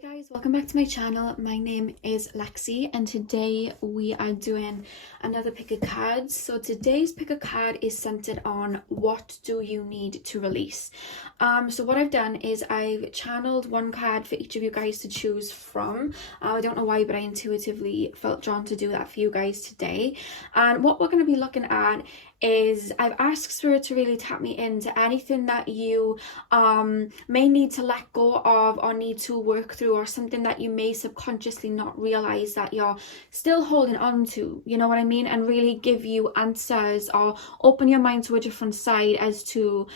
Hey guys, welcome back to my channel. My name is Lexi and today we are doing another pick a card. So today's pick a card is centered on what do you need to release. So what I've done is I've channeled one card for each of you guys to choose from. I don't know why, but I intuitively felt drawn to do that for you guys today. And what we're going to be looking at is I've asked Spirit to really tap me into anything that you may need to let go of or need to work through, or something that you may subconsciously not realize that you're still holding on to, you know what I mean, and really give you answers or open your mind to a different side as to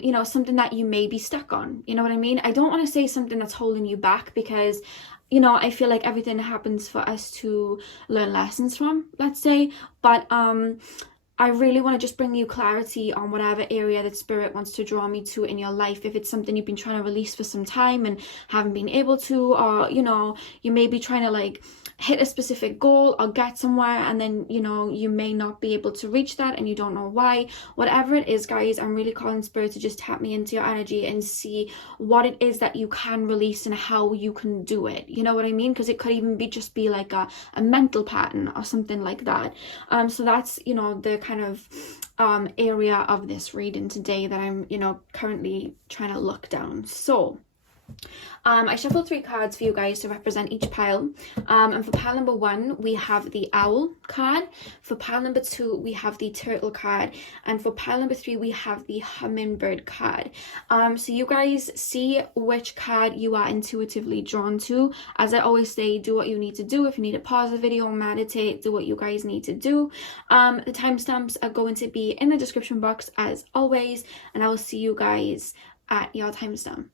you know, something that you may be stuck on, you know what I mean. I don't want to say something that's holding you back, because you know, I feel like everything happens for us to learn lessons from, let's say, but I really want to just bring you clarity on whatever area that Spirit wants to draw me to in your life. If it's something you've been trying to release for some time and haven't been able to, or, you know, you may be trying to like hit a specific goal or get somewhere and then, you know, you may not be able to reach that and you don't know why. Whatever it is, guys, I'm really calling Spirit to just tap me into your energy and see what it is that you can release and how you can do it. You know what I mean? Because it could even be just be like a mental pattern or something like that. So that's, you know, the kind of area of this reading today that I'm, you know, currently trying to look down. So I shuffled 3 cards for you guys to represent each pile, and for pile number 1 we have the owl card, for pile number 2 we have the turtle card, and for pile number 3 we have the hummingbird card. So you guys see which card you are intuitively drawn to. As I always say, do what you need to do. If you need to pause the video, meditate, do what you guys need to do. The timestamps are going to be in the description box as always, and I will see you guys at your timestamp.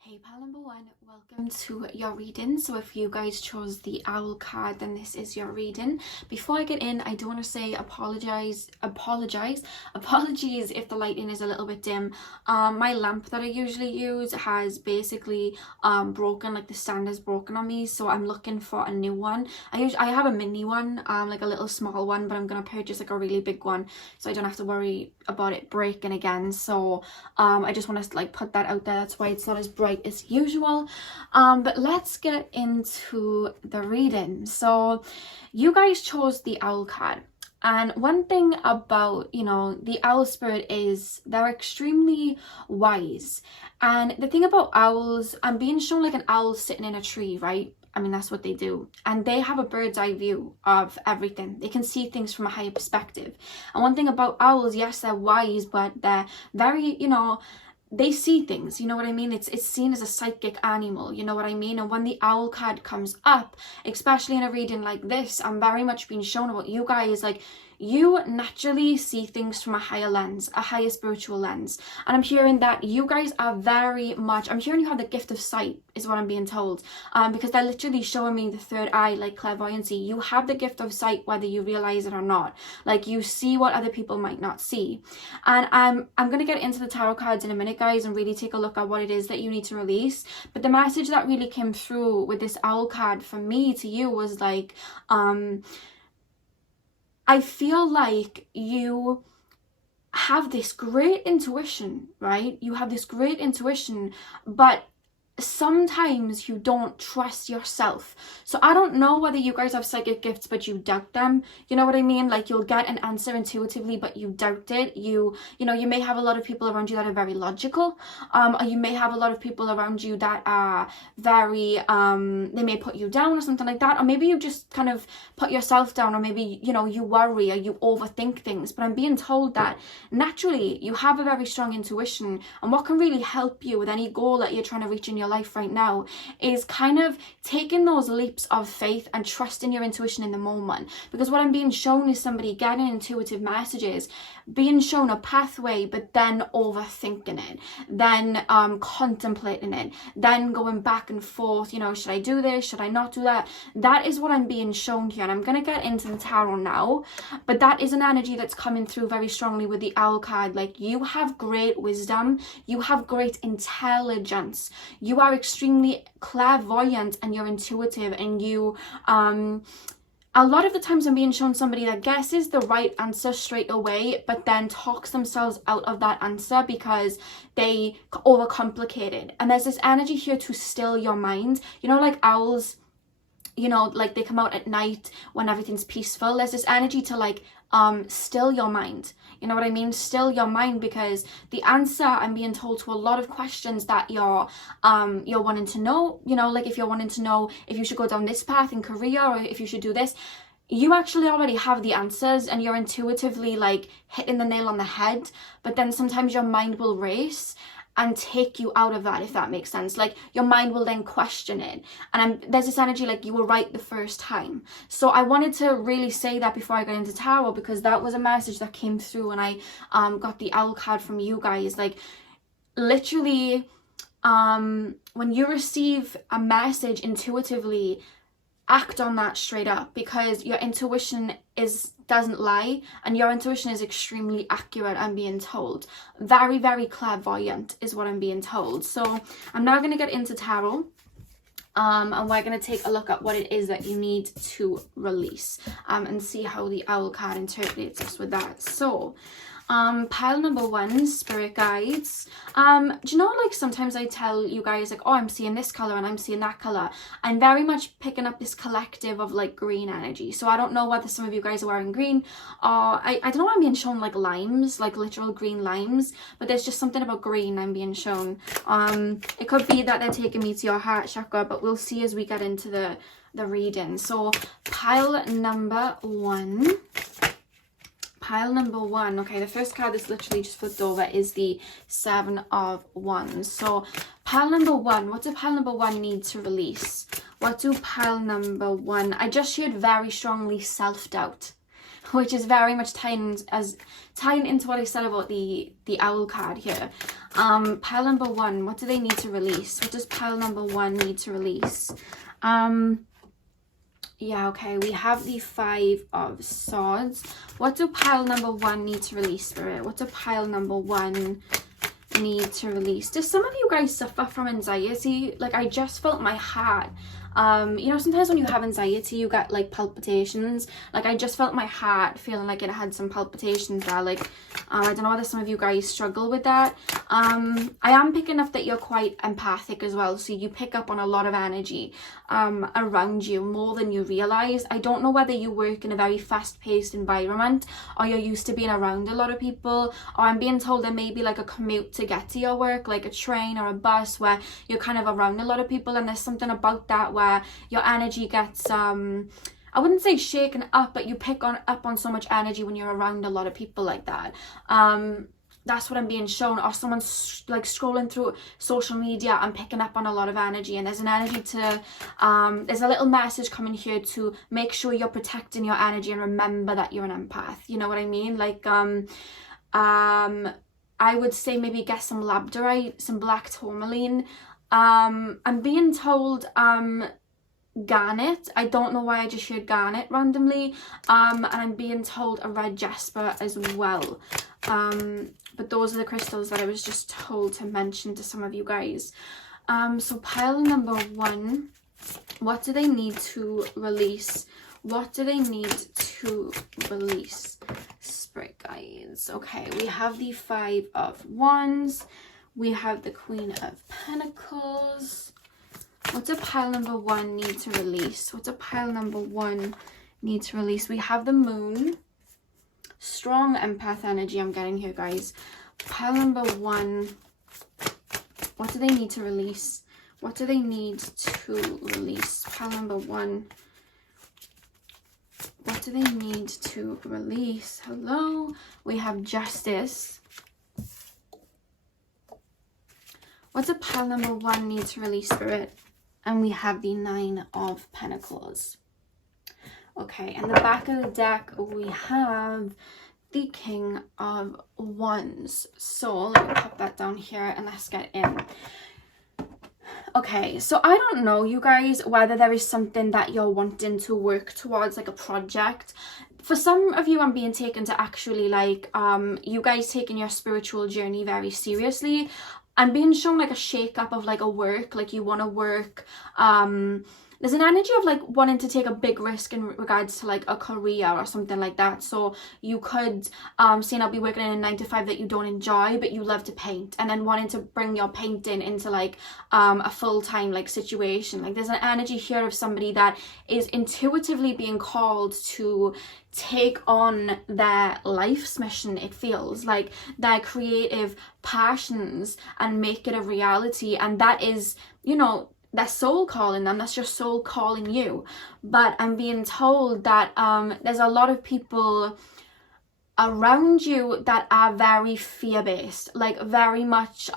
Hey pile number 1, welcome to your reading. So if you guys chose the owl card, then this is your reading. Before I get in, I do want to say apologies if the lighting is a little bit dim. My lamp that I usually use has basically broken, like the stand is broken on me, so I'm looking for a new one. I have a mini one, like a little small one, but I'm gonna purchase like a really big one so I don't have to worry about it breaking again. So I just want to like put that out there. That's why it's not as bright as usual. But let's get into the reading. So you guys chose the owl card, and one thing about, you know, the owl spirit is they're extremely wise. And the thing about owls, I'm being shown like an owl sitting in a tree, right? I mean, that's what they do. And they have a bird's eye view of everything. They can see things from a higher perspective. And one thing about owls, yes, they're wise, but they're very, you know, they see things, you know what I mean? It's seen as a psychic animal, you know what I mean? And when the owl card comes up, especially in a reading like this, I'm very much being shown about you guys, like, you naturally see things from a higher lens, a higher spiritual lens. And I'm hearing that you guys are very much, I'm hearing you have the gift of sight is what I'm being told, because they're literally showing me the third eye, like clairvoyancy. You have the gift of sight whether you realize it or not. Like, you see what other people might not see. And I'm going to get into the tarot cards in a minute, guys, and really take a look at what it is that you need to release. But the message that really came through with this owl card for me to you was like, I feel like you have this great intuition, right? You have this great intuition, but sometimes you don't trust yourself. So I don't know whether you guys have psychic gifts but you doubt them, you know what I mean? Like, you'll get an answer intuitively but you doubt it. You know, you may have a lot of people around you that are very logical, or you may have a lot of people around you that are very they may put you down or something like that, or maybe you just kind of put yourself down, or maybe, you know, you worry or you overthink things. But I'm being told that naturally you have a very strong intuition, and what can really help you with any goal that you're trying to reach in your life right now is kind of taking those leaps of faith and trusting your intuition in the moment. Because what I'm being shown is somebody getting intuitive messages, being shown a pathway, but then overthinking it, then contemplating it, then going back and forth, you know, should I do this, should I not do that? That is what I'm being shown here, and I'm going to get into the tarot now, but that is an energy that's coming through very strongly with the owl card. Like, you have great wisdom, you have great intelligence, you are extremely clairvoyant, and you're intuitive, and you a lot of the times I'm being shown somebody that guesses the right answer straight away, but then talks themselves out of that answer because they overcomplicate it. And there's this energy here to still your mind. You know, like owls, you know, like they come out at night when everything's peaceful. There's this energy to like still your mind. You know what I mean? Still your mind, because the answer, I'm being told, to a lot of questions that you're wanting to know, you know, like if you're wanting to know if you should go down this path in career or if you should do this, you actually already have the answers and you're intuitively like hitting the nail on the head. But then sometimes your mind will race and take you out of that, if that makes sense. Like your mind will then question it. And there's this energy like you were right the first time. So I wanted to really say that before I got into tarot, because that was a message that came through when I got the owl card from you guys. Like literally, when you receive a message intuitively, act on that straight up, because your intuition doesn't lie, and your intuition is extremely accurate, I'm being told. Very, very clairvoyant is what I'm being told. So I'm now going to get into tarot, and we're going to take a look at what it is that you need to release, and see how the owl card interprets us with that. So pile number 1, spirit guides. Do you know, like sometimes I tell you guys like, oh, I'm seeing this color and I'm seeing that color. I'm very much picking up this collective of like green energy. So I don't know whether some of you guys are wearing green, or I don't know why I'm being shown like limes, like literal green limes, but there's just something about green I'm being shown. It could be that they're taking me to your heart chakra, but we'll see as we get into the reading. So pile number 1. Pile number 1, okay, the first card that's literally just flipped over is the 7 of Wands. So pile number 1, what do pile number 1 need to release? What do pile number 1, I just heard very strongly self-doubt, which is very much tying into what I said about the owl card here. Pile number 1, what do they need to release? What does pile number 1 need to release? Yeah, okay, we have the 5 of Swords. What do pile number 1 need to release, Spirit? What do pile number 1 need to release? Do some of you guys suffer from anxiety? Like, I just felt my heart. You know, sometimes when you have anxiety, you get like palpitations. Like, I just felt my heart feeling like it had some palpitations there. Like, I don't know whether some of you guys struggle with that. I am picking up that you're quite empathic as well. So you pick up on a lot of energy around you, more than you realize. I don't know whether you work in a very fast-paced environment, or you're used to being around a lot of people, or I'm being told there may be like a commute to get to your work, like a train or a bus where you're kind of around a lot of people, and there's something about that where your energy gets I wouldn't say shaken up, but you pick up on so much energy when you're around a lot of people like that. That's what I'm being shown. Or someone's like scrolling through social media and picking up on a lot of energy, and there's an energy to there's a little message coming here to make sure you're protecting your energy and remember that you're an empath. You know what I mean? Like I would say maybe get some labradorite, some black tourmaline. I'm being told garnet. I don't know why I just heard garnet randomly. And I'm being told a red jasper as well. But those are the crystals that I was just told to mention to some of you guys. So pile number 1, what do they need to release? What do they need to release? Spirit guides. Okay, we have the 5 of Wands. We have the Queen of Pentacles. What does pile number 1 need to release? What does pile number 1 need to release? We have the Moon. Strong empath energy I'm getting here, guys. Pile number 1. What do they need to release? What do they need to release? Pile number 1. What do they need to release? Hello. We have Justice. What does pile number 1 need to release, Spirit? And we have the 9 of Pentacles. Okay, and the back of the deck, we have the King of Wands. So let me pop that down here and let's get in. Okay, so I don't know, you guys, whether there is something that you're wanting to work towards, like a project. For some of you, I'm being taken to actually like, you guys taking your spiritual journey very seriously. I'm being shown like a shake up of like a work, like you want to work, there's an energy of like wanting to take a big risk in regards to like a career or something like that. So you could say not be working in a 9 to 5 that you don't enjoy, but you love to paint, and then wanting to bring your painting into like a full-time like situation. Like there's an energy here of somebody that is intuitively being called to take on their life's mission. It feels like their creative passions and make it a reality, and that is, you know, their soul calling them. That's your soul calling you. But I'm being told that there's a lot of people around you that are very fear-based, like very much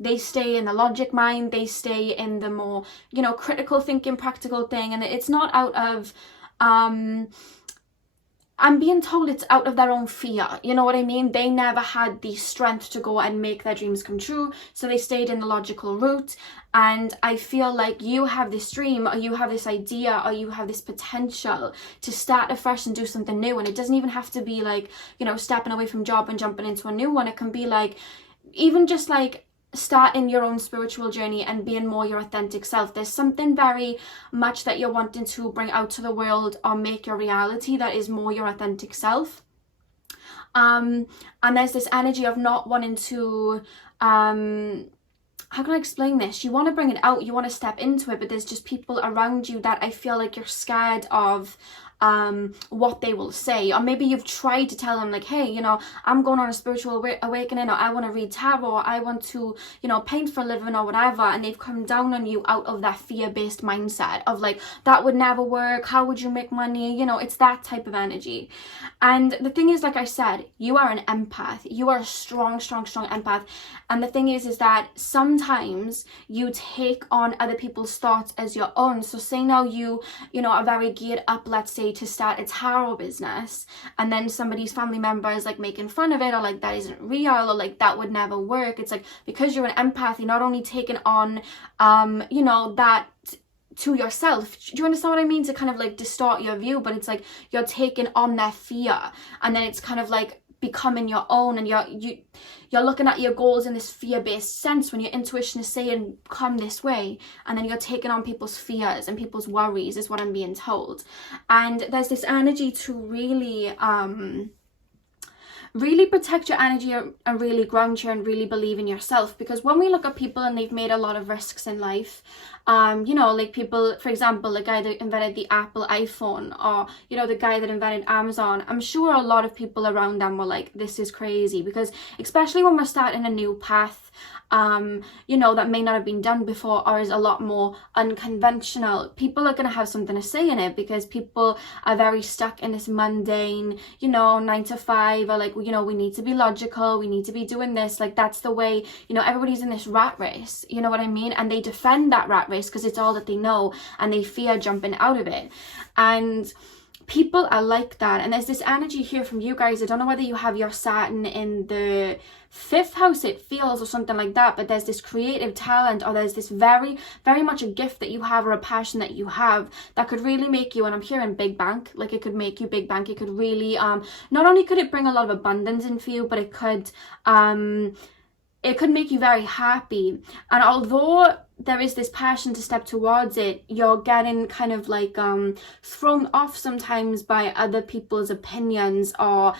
they stay in the logic mind, they stay in the more, you know, critical thinking, practical thing, and it's not out of I'm being told it's out of their own fear. You know what I mean? They never had the strength to go and make their dreams come true, so they stayed in the logical route. And I feel like you have this dream, or you have this idea, or you have this potential to start afresh and do something new. And it doesn't even have to be like, you know, stepping away from job and jumping into a new one. It can be like, even just like starting your own spiritual journey and being more your authentic self. There's something very much that you're wanting to bring out to the world or make your reality that is more your authentic self. And there's this energy of not wanting to how can I explain this? You want to bring it out, you want to step into it, but there's just people around you that I feel like you're scared of what they will say. Or maybe you've tried to tell them like, hey, you know, I'm going on a spiritual awakening, or I want to read tarot, or I want to, you know, paint for a living or whatever, and they've come down on you out of that fear-based mindset of like, that would never work, how would you make money, you know, it's that type of energy. And the thing is, like I said, you are an empath. You are a strong empath. And the thing is that sometimes you take on other people's thoughts as your own. So say now you know, are very geared up, let's say, to start a tarot business, and then somebody's family member is like making fun of it, or like that isn't real, or like that would never work. It's like, because you're an empath, you're not only taking on you know, that to yourself. Do you understand what I mean? To kind of like distort your view, but it's like you're taking on their fear, and then it's kind of like becoming your own, and you're looking at your goals in this fear-based sense when your intuition is saying come this way, and then you're taking on people's fears and people's worries, is what I'm being told. And there's this energy to really really protect your energy and really ground you and really believe in yourself. Because when we look at people and they've made a lot of risks in life, you know, like people, for example, the guy that invented the Apple iPhone, or, you know, the guy that invented Amazon, I'm sure a lot of people around them were like, this is crazy. Because especially when we're starting a new path, you know, that may not have been done before, or is a lot more unconventional, people are going to have something to say in it, because people are very stuck in this mundane, you know, 9 to 5, or like, you know, we need to be logical, we need to be doing this, like that's the way, you know, everybody's in this rat race, you know what I mean? And they defend that rat race because it's all that they know, and they fear jumping out of it. And people are like that. And there's this energy here from you guys. I don't know whether you have your Saturn in the 5th house, it feels, or something like that, but there's this creative talent, or there's this very much a gift that you have, or a passion that you have, that could really make you, and I'm hearing big bank, like it could make you big bank. It could really not only could it bring a lot of abundance in for you, but it could make you very happy. And although there is this passion to step towards it, you're getting kind of like thrown off sometimes by other people's opinions, or,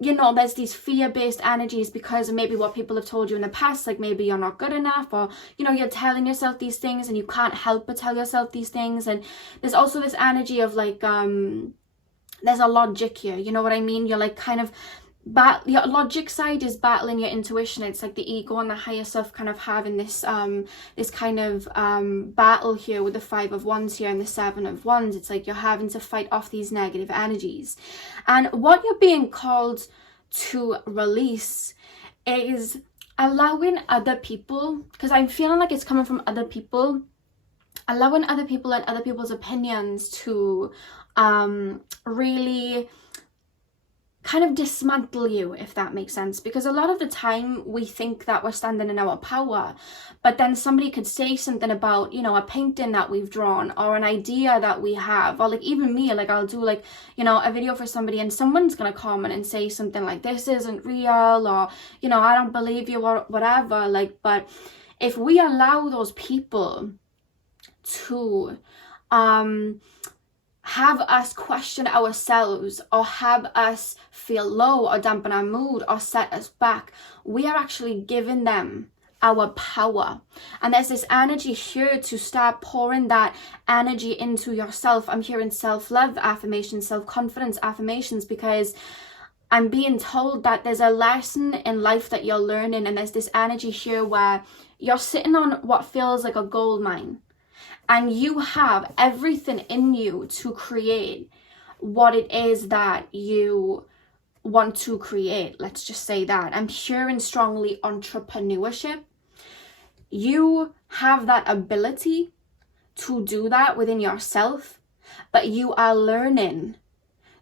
you know, there's these fear-based energies because of maybe what people have told you in the past, like maybe you're not good enough, or, you know, you're telling yourself these things and you can't help but tell yourself these things. And there's also this energy of like there's a logic here, you know what I mean? You're like kind of your logic side is battling your intuition. It's like the ego and the higher self kind of having this this kind of battle here with the 5 of Wands here and the 7 of Wands. It's like you're having to fight off these negative energies. And what you're being called to release is allowing other people, because I'm feeling like it's coming from other people, allowing other people and other people's opinions to really kind of dismantle you, if that makes sense. Because a lot of the time we think that we're standing in our power, but then somebody could say something about, you know, a painting that we've drawn, or an idea that we have, or like even me, like I'll do like, you know, a video for somebody, and someone's gonna comment and say something like, this isn't real, or, you know, I don't believe you, or whatever. Like, but if we allow those people to have us question ourselves, or have us feel low, or dampen our mood, or set us back, we are actually giving them our power. And there's this energy here to start pouring that energy into yourself. I'm hearing self-love affirmations, self-confidence affirmations, because I'm being told that there's a lesson in life that you're learning, and there's this energy here where you're sitting on what feels like a gold mine, and you have everything in you to create what it is that you want to create. Let's just say that. I'm hearing strongly entrepreneurship. You have that ability to do that within yourself, but you are learning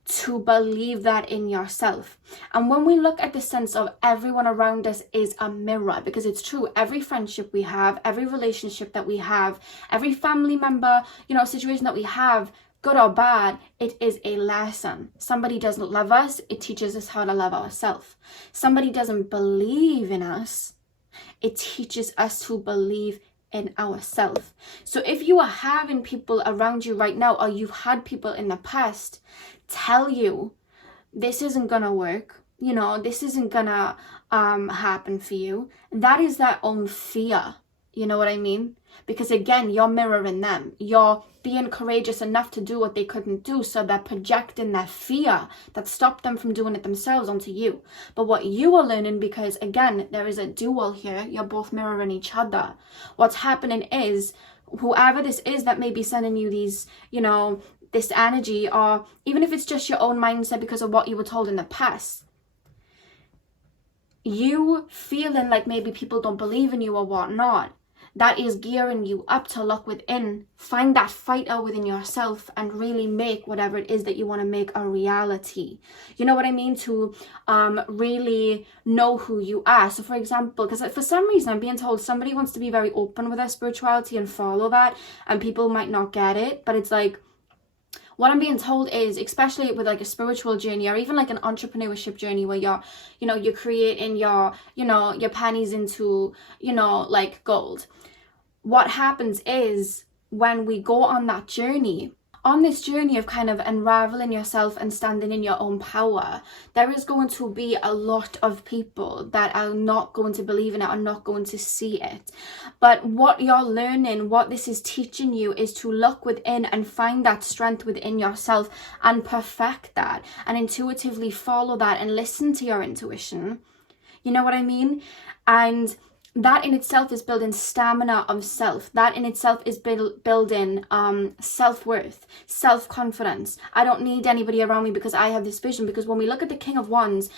to believe that in yourself. And when we look at the sense of everyone around us is a mirror, because it's true, every friendship we have, every relationship that we have, every family member, situation that we have, good or bad, it is a lesson. Somebody doesn't love us, it teaches us how to love ourselves. Somebody doesn't believe in us, it teaches us to believe in ourselves. So if you are having people around you right now, or you've had people in the past tell you this isn't gonna work, this isn't gonna happen for you, that is their own fear. You know what I mean? Because again, you're mirroring them. You're being courageous enough to do what they couldn't do, so they're projecting their fear that stopped them from doing it themselves onto you. But what you are learning, because again, there is a dual here, you're both mirroring each other. What's happening is, whoever this is that may be sending you these, this energy, or even if it's just your own mindset because of what you were told in the past, you feeling like maybe people don't believe in you or whatnot, that is gearing you up to look within, find that fighter within yourself, and really make whatever it is that you want to make a reality. You know what I mean? To really know who you are. So for example, because for some reason I'm being told somebody wants to be very open with their spirituality and follow that, and people might not get it, but it's like, what I'm being told is, especially with like a spiritual journey, or even like an entrepreneurship journey where you're creating your pennies into, like gold. What happens is, when we go on that journey, on this journey of kind of unraveling yourself and standing in your own power, there is going to be a lot of people that are not going to believe in it, are not going to see it. But what you're learning, what this is teaching you, is to look within and find that strength within yourself and perfect that, and intuitively follow that and listen to your intuition. You know what I mean? And that in itself is building stamina of self. That in itself is building self-worth, self-confidence. I don't need anybody around me because I have this vision. Because when we look at the King of Wands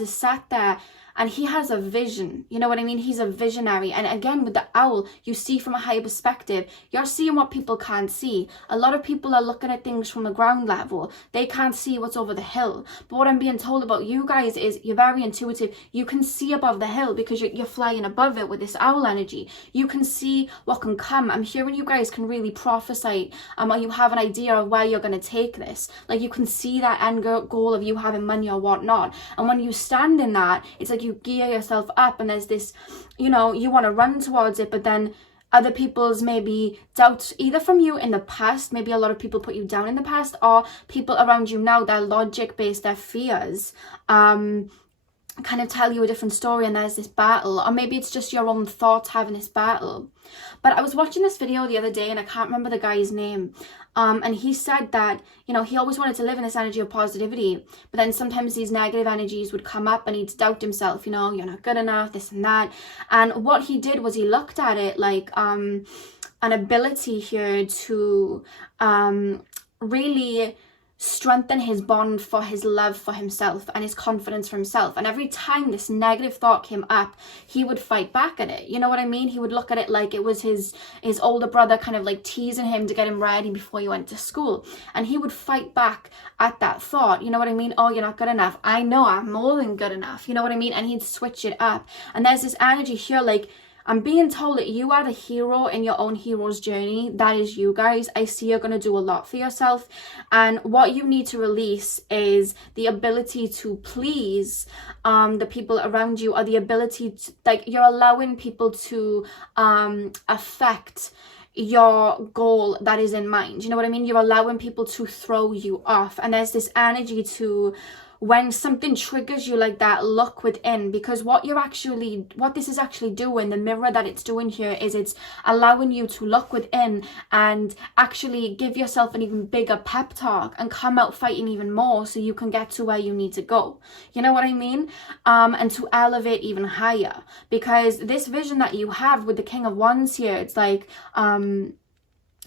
is sat there and he has a vision. You know what I mean? He's a visionary. And again, with the owl, you see from a higher perspective. You're seeing what people can't see. A lot of people are looking at things from the ground level. They can't see what's over the hill. But what I'm being told about you guys is, you're very intuitive. You can see above the hill because you're flying above it with this owl energy. You can see what can come. I'm hearing you guys can really prophesy, or you have an idea of where you're going to take this. Like, you can see that end goal of you having money or whatnot. And when you stand in that, it's like you gear yourself up, and there's this, you want to run towards it, but then other people's maybe doubts, either from you in the past, maybe a lot of people put you down in the past, or people around you now, their logic based, their fears, kind of tell you a different story, and there's this battle. Or maybe it's just your own thoughts having this battle. But I was watching this video the other day, and I can't remember the guy's name, and he said that, he always wanted to live in this energy of positivity, but then sometimes these negative energies would come up and he'd doubt himself, you're not good enough, this and that. And what he did was, he looked at it like an ability here to really strengthen his bond for his love for himself and his confidence for himself. And every time this negative thought came up, he would fight back at it. You know what I mean? He would look at it like it was his older brother kind of like teasing him to get him ready before he went to school. And he would fight back at that thought. You know what I mean? Oh, you're not good enough. I know I'm more than good enough. You know what I mean? And he'd switch it up. And there's this energy here, like, I'm being told that you are the hero in your own hero's journey. That is you guys. I see you're going to do a lot for yourself. And what you need to release is the ability to please the people around you, or the ability to, like, you're allowing people to affect your goal that is in mind. You know what I mean? You're allowing people to throw you off, and there's this energy to, when something triggers you like that, look within, because what this is actually doing, the mirror that it's doing here, is it's allowing you to look within and actually give yourself an even bigger pep talk and come out fighting even more so you can get to where you need to go. You know what I mean? And to elevate even higher, because this vision that you have with the King of Wands here, it's like,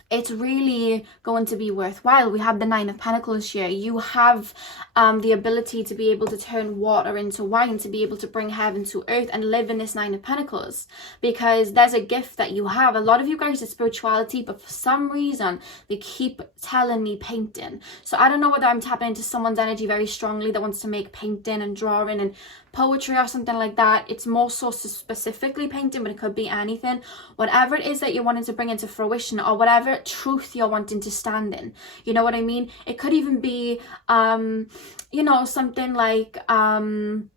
it's really going to be worthwhile. We have the Nine of Pentacles here. You have the ability to be able to turn water into wine, to be able to bring heaven to earth and live in this Nine of Pentacles, because there's a gift that you have. A lot of you guys are spirituality, but for some reason they keep telling me painting. So I don't know whether I'm tapping into someone's energy very strongly that wants to make painting and drawing and poetry or something like that. It's more so specifically painting, but it could be anything. Whatever it is that you're wanting to bring into fruition, or whatever truth you're wanting to stand in. You know what I mean? It could even be, you know, something like, how can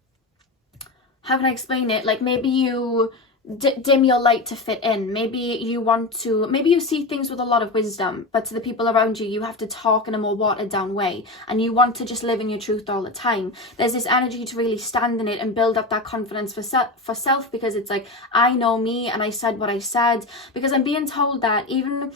I explain it? Like maybe you dim your light to fit in. Maybe you see things with a lot of wisdom, but to the people around you, you have to talk in a more watered down way, and you want to just live in your truth all the time. There's this energy to really stand in it and build up that confidence for self, because it's like, I know me and I said what I said. Because I'm being told that even,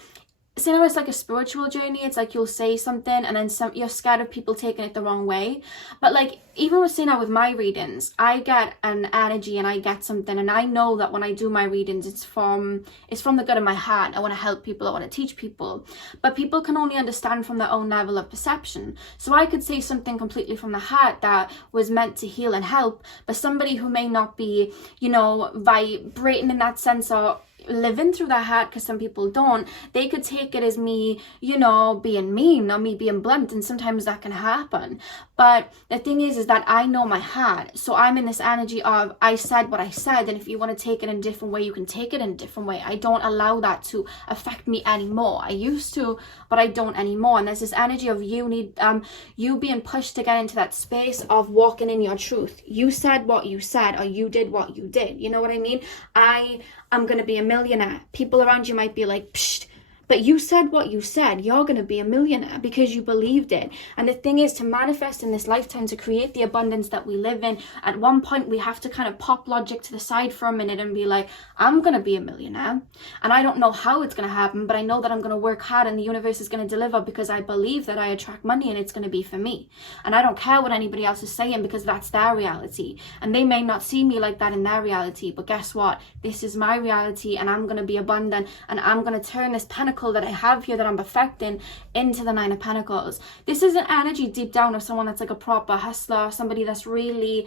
say now it's like a spiritual journey, it's like you'll say something and then you're scared of people taking it the wrong way. But like, even with, say now with my readings, I get an energy and I get something, and I know that when I do my readings, it's from the gut of my heart. I want to help people, I want to teach people, but people can only understand from their own level of perception. So I could say something completely from the heart that was meant to heal and help, but somebody who may not be, you know, vibrating in that sense, or living through their heart, because some people don't, they could take it as me, you know, being mean or me being blunt, and sometimes that can happen. But the thing is that I know my heart, so I'm in this energy of, I said what I said, and if you want to take it in a different way, you can take it in a different way. I don't allow that to affect me anymore. I used to, but I don't anymore. And there's this energy of you being pushed to get into that space of walking in your truth. You said what you said, or you did what you did. You know what I mean? I'm going to be a millionaire. People around you might be like, psh, but you said what you said. You're going to be a millionaire because you believed it. And the thing is, to manifest in this lifetime, to create the abundance that we live in, at one point we have to kind of pop logic to the side for a minute and be like, I'm going to be a millionaire. And I don't know how it's going to happen, but I know that I'm going to work hard and the universe is going to deliver, because I believe that I attract money and it's going to be for me. And I don't care what anybody else is saying, because that's their reality. And they may not see me like that in their reality, but guess what? This is my reality, and I'm going to be abundant, and I'm going to turn this pentacle that I have here that I'm perfecting into the Nine of Pentacles. This is an energy deep down of someone that's like a proper hustler, somebody that's really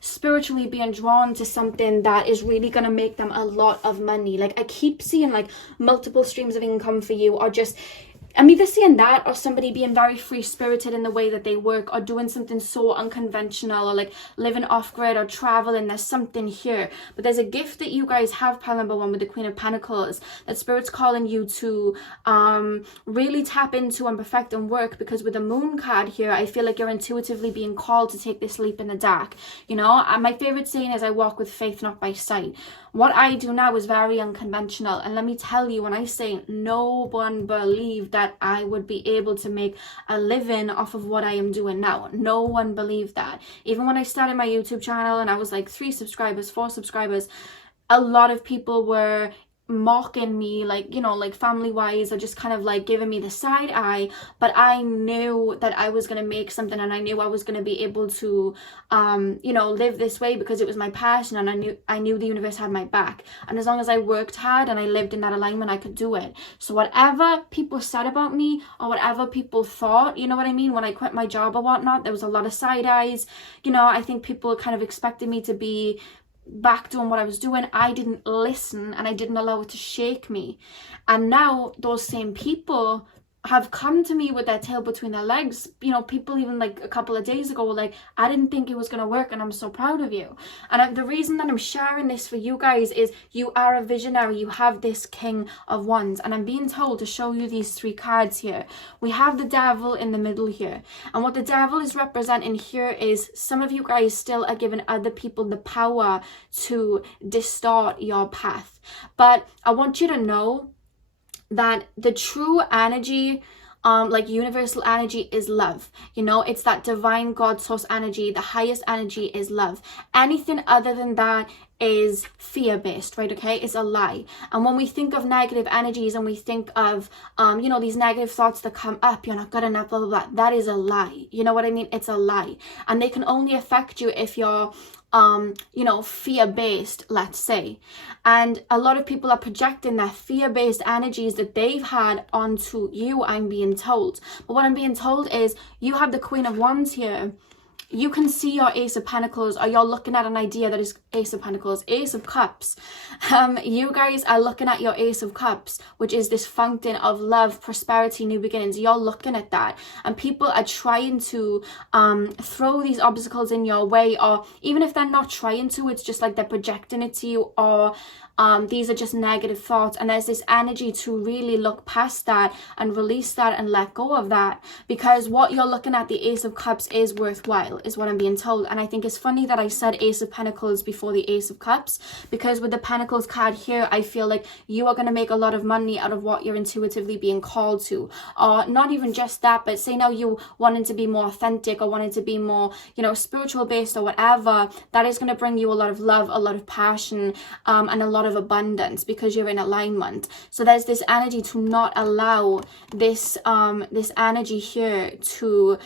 spiritually being drawn to something that is really going to make them a lot of money. Like, I keep seeing like multiple streams of income for you, or just, I'm either seeing that, or somebody being very free-spirited in the way that they work, or doing something so unconventional, or like living off-grid or traveling. There's something here. But there's a gift that you guys have, pile number one, with the Queen of Pentacles, that Spirit's calling you to really tap into and perfect and work. Because with the Moon card here, I feel like you're intuitively being called to take this leap in the dark. You know, my favorite saying is, I walk with faith, not by sight. What I do now is very unconventional, and let me tell you, when I say no one believed that I would be able to make a living off of what I am doing now. No one believed that. Even when I started my YouTube channel and I was like 3 subscribers, 4 subscribers, a lot of people were mocking me, like, you know, like family wise, or just kind of like giving me the side eye. But I knew that I was going to make something, and I knew I was going to be able to you know, live this way, because it was my passion, and I knew the universe had my back. And as long as I worked hard and I lived in that alignment, I could do it. So whatever people said about me, or whatever people thought, you know what I mean, when I quit my job or whatnot, there was a lot of side eyes. You know, I think people kind of expected me to be back doing what I was doing. I didn't listen, and I didn't allow it to shake me. And now those same people have come to me with their tail between their legs. You know, people even like a couple of days ago were like, I didn't think it was going to work, and I'm so proud of you. And the reason that I'm sharing this for you guys is, you are a visionary. You have this King of Wands, and I'm being told to show you these 3 cards here. We have the Devil in the middle here, and what the Devil is representing here is, some of you guys still are giving other people the power to distort your path. But I want you to know that the true energy, like universal energy, is love. You know, it's that divine God source energy. The highest energy is love. Anything other than that is fear-based, right? Okay, it's a lie. And when we think of negative energies and we think of you know, these negative thoughts that come up, you're not good enough, blah blah blah, that is a lie. You know what I mean? It's a lie. And they can only affect you if you're you know, fear-based, let's say. And a lot of people are projecting their fear-based energies that they've had onto you, I'm being told. But what I'm being told is, you have the Queen of Wands here. You can see your Ace of Pentacles, or you're looking at an idea that is Ace of Pentacles, Ace of Cups. You guys are looking at your Ace of Cups, which is this fountain of love, prosperity, new beginnings. You're looking at that, and people are trying to throw these obstacles in your way, or even if they're not trying to, it's just like they're projecting it to you, or these are just negative thoughts. And there's this energy to really look past that and release that and let go of that, because what you're looking at, the Ace of Cups, is worthwhile, is what I'm being told. And I think it's funny that I said Ace of Pentacles before the Ace of Cups, because with the Pentacles card here, I feel like you are going to make a lot of money out of what you're intuitively being called to. Or not even just that, but say now you wanting to be more authentic, or wanting to be more, you know, spiritual based, or whatever, that is going to bring you a lot of love, a lot of passion, and a lot of abundance, because you're in alignment. So there's this energy to not allow this this energy here to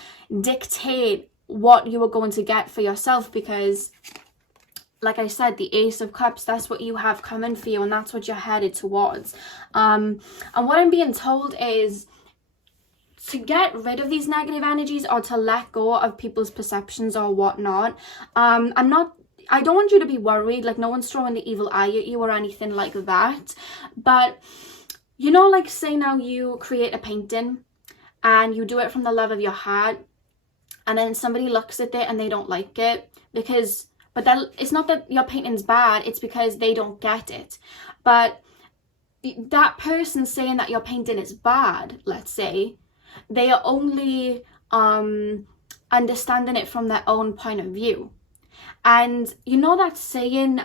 dictate what you are going to get for yourself, because like I said, the Ace of Cups, that's what you have coming for you, and that's what you're headed towards. And what I'm being told is to get rid of these negative energies, or to let go of people's perceptions or whatnot. I don't want you to be worried, like no one's throwing the evil eye at you or anything like that. But, you know, like say now you create a painting and you do it from the love of your heart, and then somebody looks at it and they don't like it, but that, it's not that your painting's bad, it's because they don't get it. But that person saying that your painting is bad, let's say, they are only understanding it from their own point of view. And you know that saying,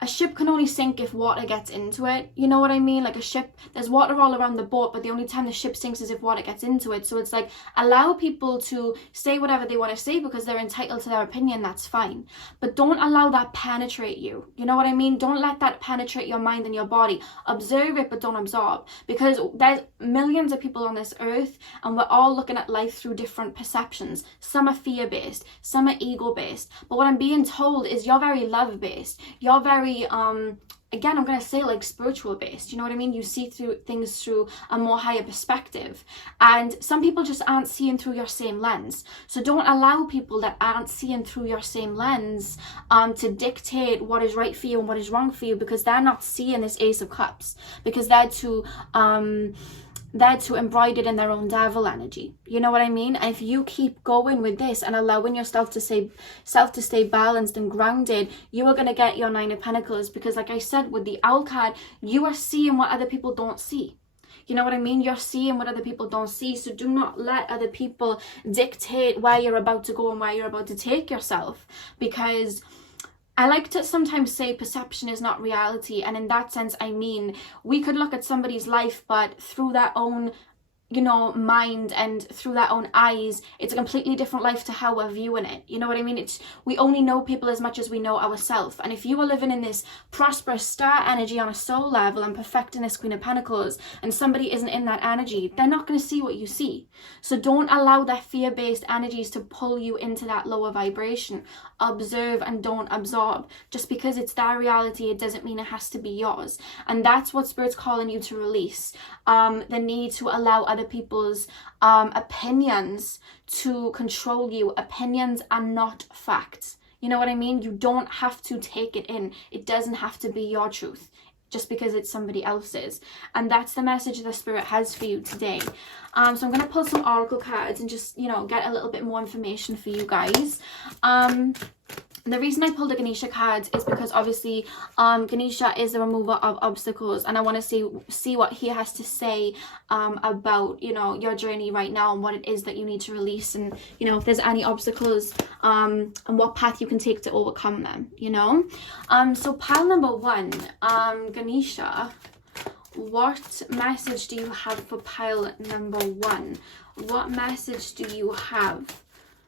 a ship can only sink if water gets into it. You know what I mean? Like a ship, there's water all around the boat, but the only time the ship sinks is if water gets into it. So it's like, allow people to say whatever they want to say, because they're entitled to their opinion, that's fine. But don't allow that penetrate you. You know what I mean? Don't let that penetrate your mind and your body. Observe it, but don't absorb. Because there's millions of people on this earth, and we're all looking at life through different perceptions. Some are fear-based, some are ego-based. But what I'm being told is you're very love-based. You're very again, I'm going to say like spiritual based. You know what I mean? You see through things through a more higher perspective, and some people just aren't seeing through your same lens. So don't allow people that aren't seeing through your same lens to dictate what is right for you and what is wrong for you, because they're not seeing this Ace of Cups, because they're too embroidered in their own devil energy. You know what I mean? And if you keep going with this and allowing yourself to stay balanced and grounded, you are going to get your Nine of Pentacles, because like I said, with the Owl card, you are seeing what other people don't see. You know what I mean? You're seeing what other people don't see. So do not let other people dictate where you're about to go and where you're about to take yourself, because I like to sometimes say perception is not reality. And in that sense, I mean, we could look at somebody's life, but through their own, you know, mind and through their own eyes, it's a completely different life to how we're viewing it. You know what I mean? We only know people as much as we know ourselves. And if you are living in this prosperous star energy on a soul level and perfecting this Queen of Pentacles, and somebody isn't in that energy, they're not going to see what you see. So don't allow their fear-based energies to pull you into that lower vibration. Observe and don't absorb. Just because it's their reality, it doesn't mean it has to be yours. And that's what Spirit's calling you to release. The need to allow other people's opinions to control you. Opinions are not facts. You know what I mean? You don't have to take it in. It doesn't have to be your truth just because it's somebody else's. And that's the message the Spirit has for you today. So I'm going to pull some oracle cards and just, you know, get a little bit more information for you guys. The reason I pulled a Ganesha card is because obviously Ganesha is the remover of obstacles, and I want to see what he has to say about, you know, your journey right now and what it is that you need to release, and, you know, if there's any obstacles and what path you can take to overcome them, you know. So pile number one, Ganesha, What message do you have for pile number 1? What message do you have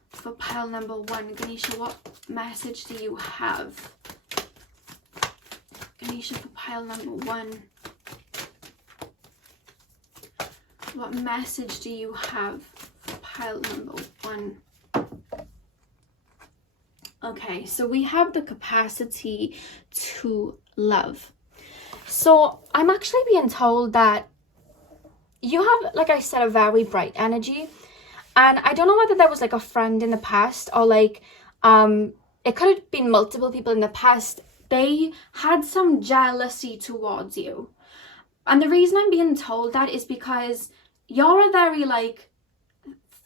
for pile number 1? Ganesha, what message do you have? Ganesha, for pile number 1. What message do you have for pile number 1? Okay, so we have the capacity to love. So I'm actually being told that you have, like I said, a very bright energy. And I don't know whether there was like a friend in the past, or like it could have been multiple people in the past. They had some jealousy towards you. And the reason I'm being told that is because you're a very like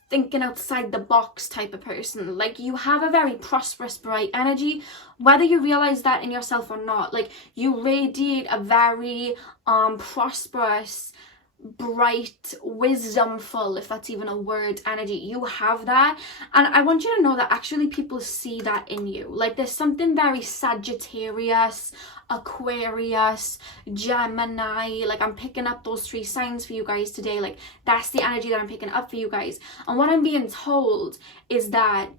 thinking outside the box type of person. Like, you have a very prosperous, bright energy, whether you realize that in yourself or not. Like, you radiate a very prosperous, bright, wisdomful, if that's even a word, energy. You have that, and I want you to know that actually people see that in you. Like, there's something very Sagittarius, Aquarius, Gemini, like I'm picking up those 3 signs for you guys today. Like, that's the energy that I'm picking up for you guys. And what I'm being told is that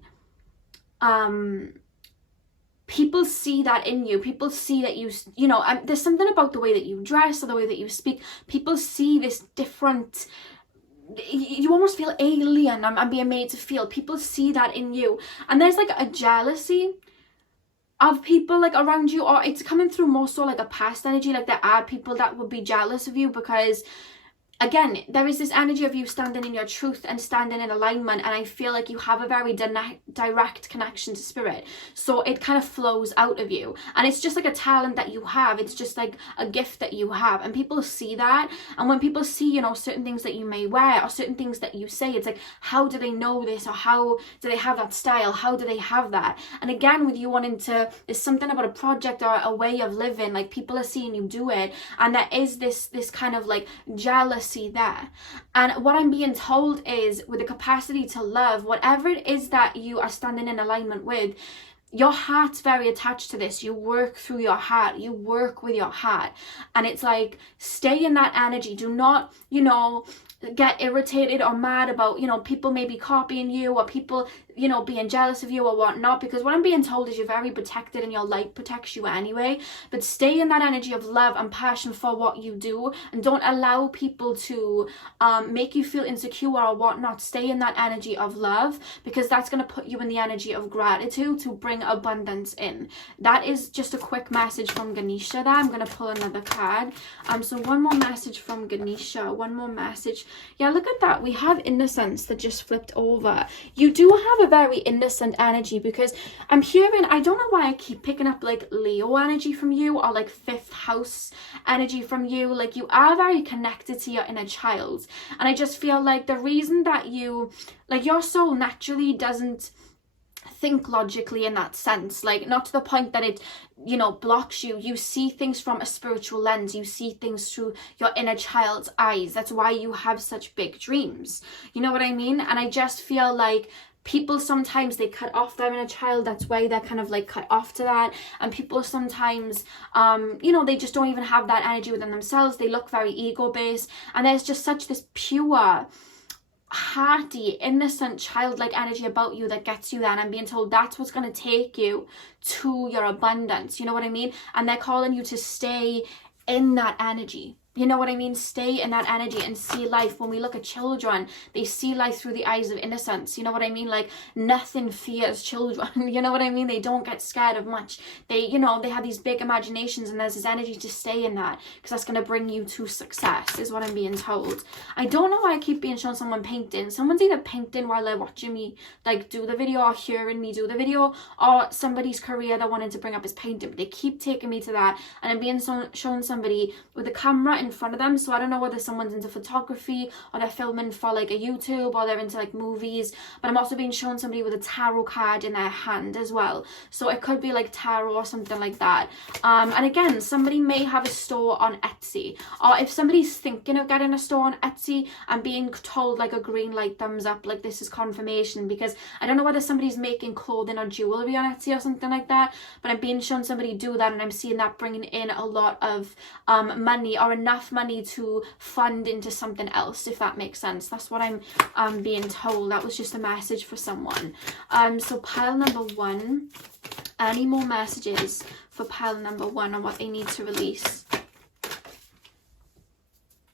people see that in you. People see that you know, there's something about the way that you dress or the way that you speak. People see this different, you almost feel alien. I'm being made to feel. People see that in you. And there's like a jealousy of people like around you, or it's coming through more so like a past energy. Like, there are people that would be jealous of you because, again, there is this energy of you standing in your truth and standing in alignment, and I feel like you have a very direct connection to spirit, so it kind of flows out of you, and it's just like a talent that you have. It's just like a gift that you have, and people see that. And when people see, you know, certain things that you may wear or certain things that you say, it's like, how do they know this, or how do they have that style, how do they have that? And again, with you wanting to, there's something about a project or a way of living, like people are seeing you do it, and there is this kind of like jealousy there. And what I'm being told is, with the capacity to love, whatever it is that you are standing in alignment with, your heart's very attached to this. You work through your heart, you work with your heart, and it's like, stay in that energy. Do not, you know, get irritated or mad about, you know, people maybe copying you, or people, you know, being jealous of you or whatnot, because what I'm being told is you're very protected and your light protects you anyway. But stay in that energy of love and passion for what you do, and don't allow people to make you feel insecure or whatnot. Stay in that energy of love, because that's going to put you in the energy of gratitude to bring abundance in. That is just a quick message from Ganesha there. I'm going to pull another card. So one more message from Ganesha, one more message. Yeah, look at that. We have innocence that just flipped over. You do have a very innocent energy, because I'm hearing, I don't know why I keep picking up like Leo energy from you, or like 5th house energy from you. Like, you are very connected to your inner child. And I just feel like the reason that you, like, your soul naturally doesn't think logically in that sense, like, not to the point that it, you know, blocks you. You see things from a spiritual lens. You see things through your inner child's eyes. That's why you have such big dreams. You know what I mean? And I just feel like people sometimes, they cut off their inner child. That's why they're kind of like cut off to that. And people sometimes, you know, they just don't even have that energy within themselves. They look very ego-based. And there's just such this pure, hearty, innocent, childlike energy about you that gets you there. And I'm being told that's what's going to take you to your abundance. You know what I mean? And they're calling you to stay in that energy. You know what I mean? Stay in that energy and see life. When we look at children, they see life through the eyes of innocence. You know what I mean? Like, nothing fears children. You know what I mean? They don't get scared of much. They, you know, they have these big imaginations, and there's this energy to stay in that, because that's going to bring you to success, is what I'm being told. I don't know why I keep being shown someone painting. Someone's either painting while they're watching me like do the video, or hearing me do the video, or somebody's career they're wanting to bring up is painting. But they keep taking me to that, and I'm being shown somebody with a camera in front of them. So I don't know whether someone's into photography, or they're filming for like a YouTube, or they're into like movies. But I'm also being shown somebody with a tarot card in their hand as well. So it could be like tarot or something like that. And again, somebody may have a store on Etsy, or if somebody's thinking of getting a store on Etsy, I'm being told like a green light, thumbs up, like this is confirmation, because I don't know whether somebody's making clothing or jewelry on Etsy or something like that, but I'm being shown somebody do that, and I'm seeing that bringing in a lot of money, or enough enough money to fund into something else, if that makes sense. That's what I'm being told. That was just a message for someone. So pile number 1, any more messages for pile number 1 on what they need to release?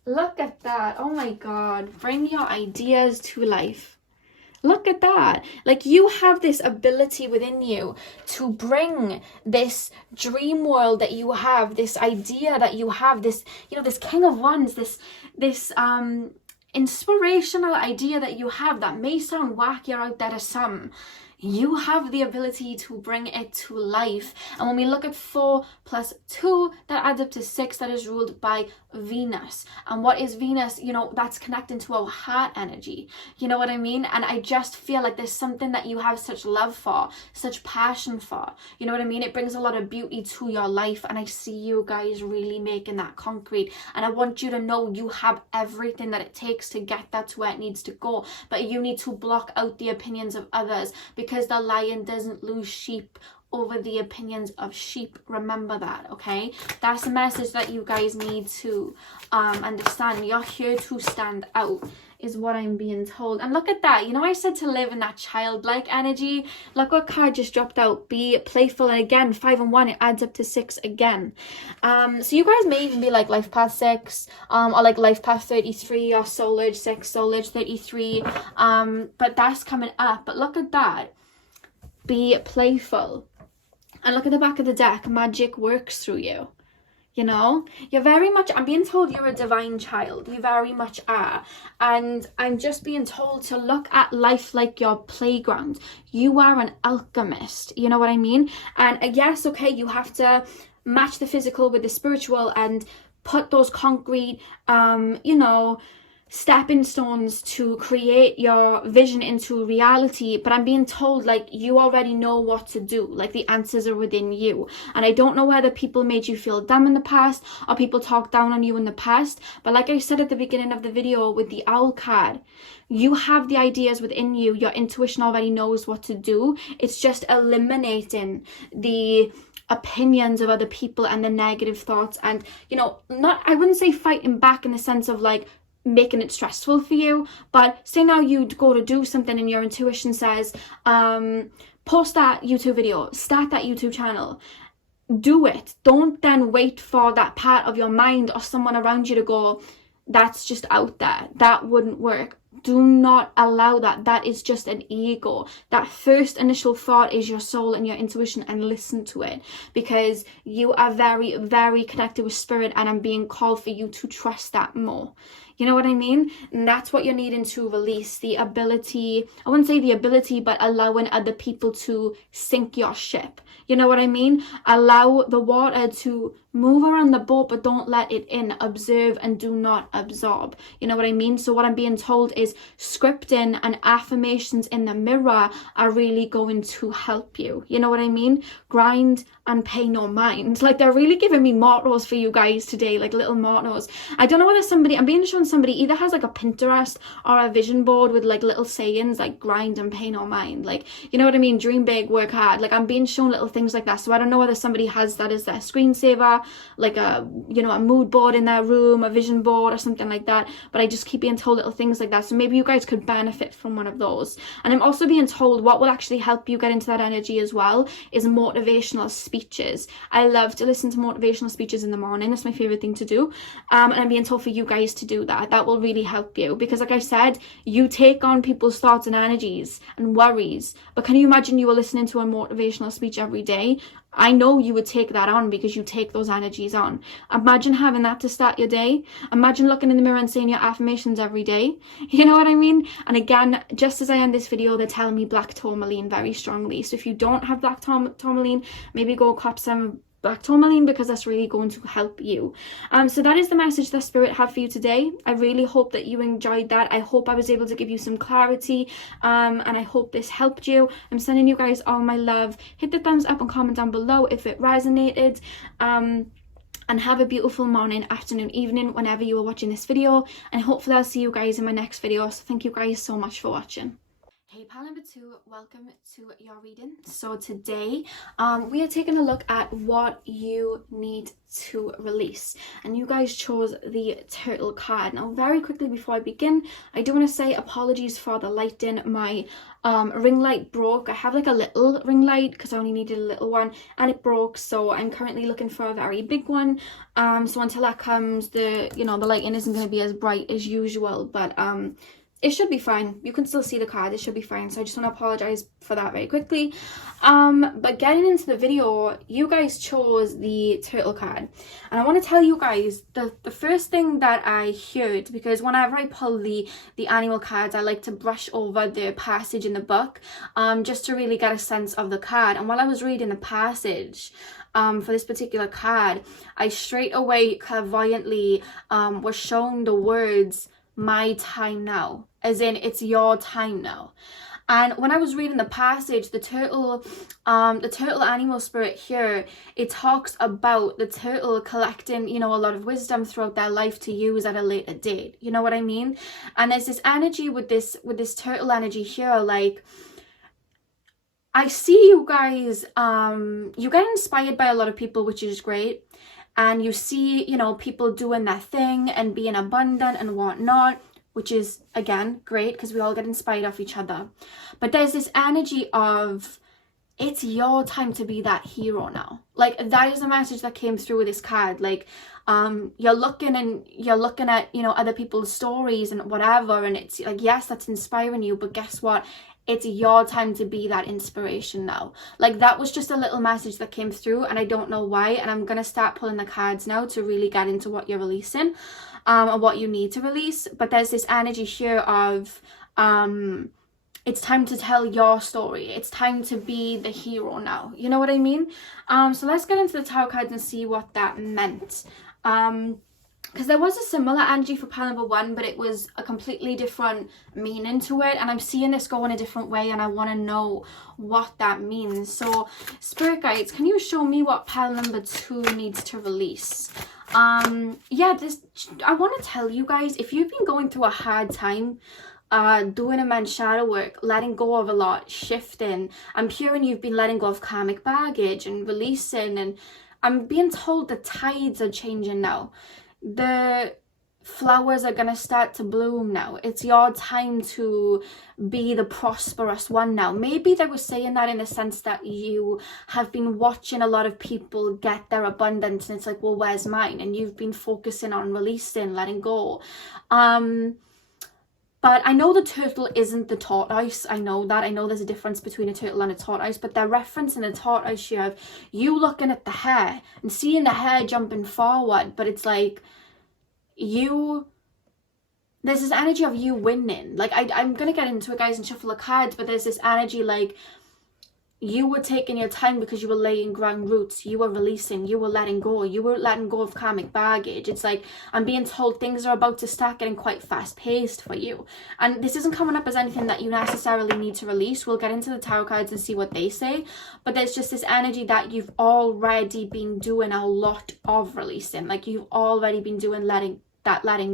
Look at that. Oh my God. Bring your ideas to life. Look at that. Like, you have this ability within you to bring this dream world that you have, this idea that you have, this, you know, this King of Wands, this inspirational idea that you have that may sound wacky out there to some. You have the ability to bring it to life. And when we look at 4 plus 2, that adds up to 6. That is ruled by Venus. And what is Venus? You know, that's connecting to our heart energy. You know what I mean? And I just feel like there's something that you have such love for, such passion for. You know what I mean? It brings a lot of beauty to your life. And I see you guys really making that concrete. And I want you to know you have everything that it takes to get that to where it needs to go. But you need to block out the opinions of others, because the lion doesn't lose sheep over the opinions of sheep. Remember that, okay? That's a message that you guys need to understand. You're here to stand out, is what I'm being told. And look at that. You know, I said to live in that childlike energy. Look what card just dropped out. Be playful. And again, 5 and 1, it adds up to 6 again. So you guys may even be like life path 6, or like life path 33, or soul urge 6, soul urge 33. But that's coming up. But look at that. Be playful. And look at the back of the deck. Magic works through you. You know, you're very much, I'm being told you're a divine child. You very much are. And I'm just being told to look at life like your playground. You are an alchemist. You know what I mean? And yes, okay, you have to match the physical with the spiritual and put those concrete, you know, stepping stones to create your vision into reality. But I'm being told, like, you already know what to do. Like, the answers are within you. And I don't know whether people made you feel dumb in the past, or people talked down on you in the past. But like I said at the beginning of the video with the owl card, you have the ideas within you. Your intuition already knows what to do. It's just eliminating the opinions of other people and the negative thoughts. And, you know, I wouldn't say fighting back in the sense of like making it stressful for you, but say now you'd go to do something and your intuition says, post that YouTube video, start that YouTube channel, do it. Don't then wait for that part of your mind or someone around you to go, that's just out there, that wouldn't work. Do not allow that. That is just an ego. That first initial thought is your soul and your intuition, and listen to it, because you are very, very connected with spirit, and I'm being called for you to trust that more. You know what I mean? And that's what you're needing to release. The ability, I wouldn't say the ability, but allowing other people to sink your ship. You know what I mean? Allow the water to move around the boat, but don't let it in. Observe and do not absorb. You know what I mean? So what I'm being told is scripting and affirmations in the mirror are really going to help you. You know what I mean? Grind and pay no mind. Like, they're really giving me mottos for you guys today, like little mottos. I don't know whether somebody, I'm being shown somebody either has like a Pinterest or a vision board with like little sayings like grind and pay no mind. Like, you know what I mean? Dream big, work hard. Like, I'm being shown little things like that. So I don't know whether somebody has that as their screensaver, like a, you know, a mood board in their room, a vision board or something like that. But I just keep being told little things like that. So maybe you guys could benefit from one of those. And I'm also being told what will actually help you get into that energy as well is motivational speeches. I love to listen to motivational speeches in the morning. That's my favorite thing to do. And I'm being told for you guys to do that. That will really help you, because like I said, you take on people's thoughts and energies and worries. But can you imagine you were listening to a motivational speech every day? I know you would take that on, because you take those energies on. Imagine having that to start your day. Imagine looking in the mirror and saying your affirmations every day. You know what I mean? And again, just as I end this video, they're telling me black tourmaline very strongly. So if you don't have black tourmaline, maybe go cop some black tourmaline, because that's really going to help you. So that is the message that Spirit have for you today. I really hope that you enjoyed that. I hope I was able to give you some clarity, and I hope this helped you. I'm sending you guys all my love. Hit the thumbs up and comment down below if it resonated. And have a beautiful morning, afternoon, evening, whenever you are watching this video. And hopefully I'll see you guys in my next video. So thank you guys so much for watching. Hey, pile number 2, welcome to your reading. So today we are taking a look at what you need to release, and you guys chose the turtle card. Now very quickly before I begin, I do want to say apologies for the lighting. My ring light broke. I have like a little ring light because I only needed a little one, and it broke, so I'm currently looking for a very big one. So until that comes, the lighting isn't going to be as bright as usual, but it should be fine. You can still see the card. It should be fine. So I just want to apologize for that very quickly. But getting into the video, you guys chose the turtle card. And I want to tell you guys, the first thing that I heard, because whenever I pull the animal cards, I like to brush over the passage in the book, just to really get a sense of the card. And while I was reading the passage, for this particular card, I straight away clairvoyantly was shown the words, "My time now," as in it's your time now. And when I was reading the passage, the turtle animal spirit here, it talks about the turtle collecting, a lot of wisdom throughout their life to use at a later date. You know what I mean? And there's this energy with this turtle energy here, like, I see you guys, you get inspired by a lot of people, which is great. And you see, people doing their thing and being abundant and whatnot, which is, again, great because we all get inspired off each other. But there's this energy of, it's your time to be that hero now. Like, that is the message that came through with this card. Like, you're looking at, other people's stories and whatever, and it's like, yes, that's inspiring you, but guess what? It's your time to be that inspiration now. Like, that was just a little message that came through, and I don't know why. And I'm going to start pulling the cards now to really get into what you're releasing, and what you need to release. But there's this energy here of, it's time to tell your story. It's time to be the hero now. You know what I mean? So let's get into the tarot cards and see what that meant. Because there was a similar energy for pile number 1, but it was a completely different meaning to it. And I'm seeing this go in a different way, and I want to know what that means. So, spirit guides, can you show me what pile number 2 needs to release? I want to tell you guys, if you've been going through a hard time, doing immense shadow work, letting go of a lot, shifting, I'm hearing you've been letting go of karmic baggage and releasing, and I'm being told the tides are changing now. The flowers are going to start to bloom now. It's your time to be the prosperous one now. Maybe they were saying that in a sense that you have been watching a lot of people get their abundance, and it's like, well, where's mine? And you've been focusing on releasing, letting go. But I know the turtle isn't the tortoise. I know that. I know there's a difference between a turtle and a tortoise, but they're referencing a tortoise here of you looking at the hare and seeing the hare jumping forward, but it's like there's this energy of you winning. Like, I'm going to get into it, guys, and shuffle the cards, but there's this energy like you were taking your time because you were laying ground roots, you were releasing, you were letting go of karmic baggage. It's like, I'm being told things are about to start getting quite fast paced for you. And this isn't coming up as anything that you necessarily need to release. We'll get into the tarot cards and see what they say. But there's just this energy that you've already been doing a lot of releasing. Like, you've already been doing letting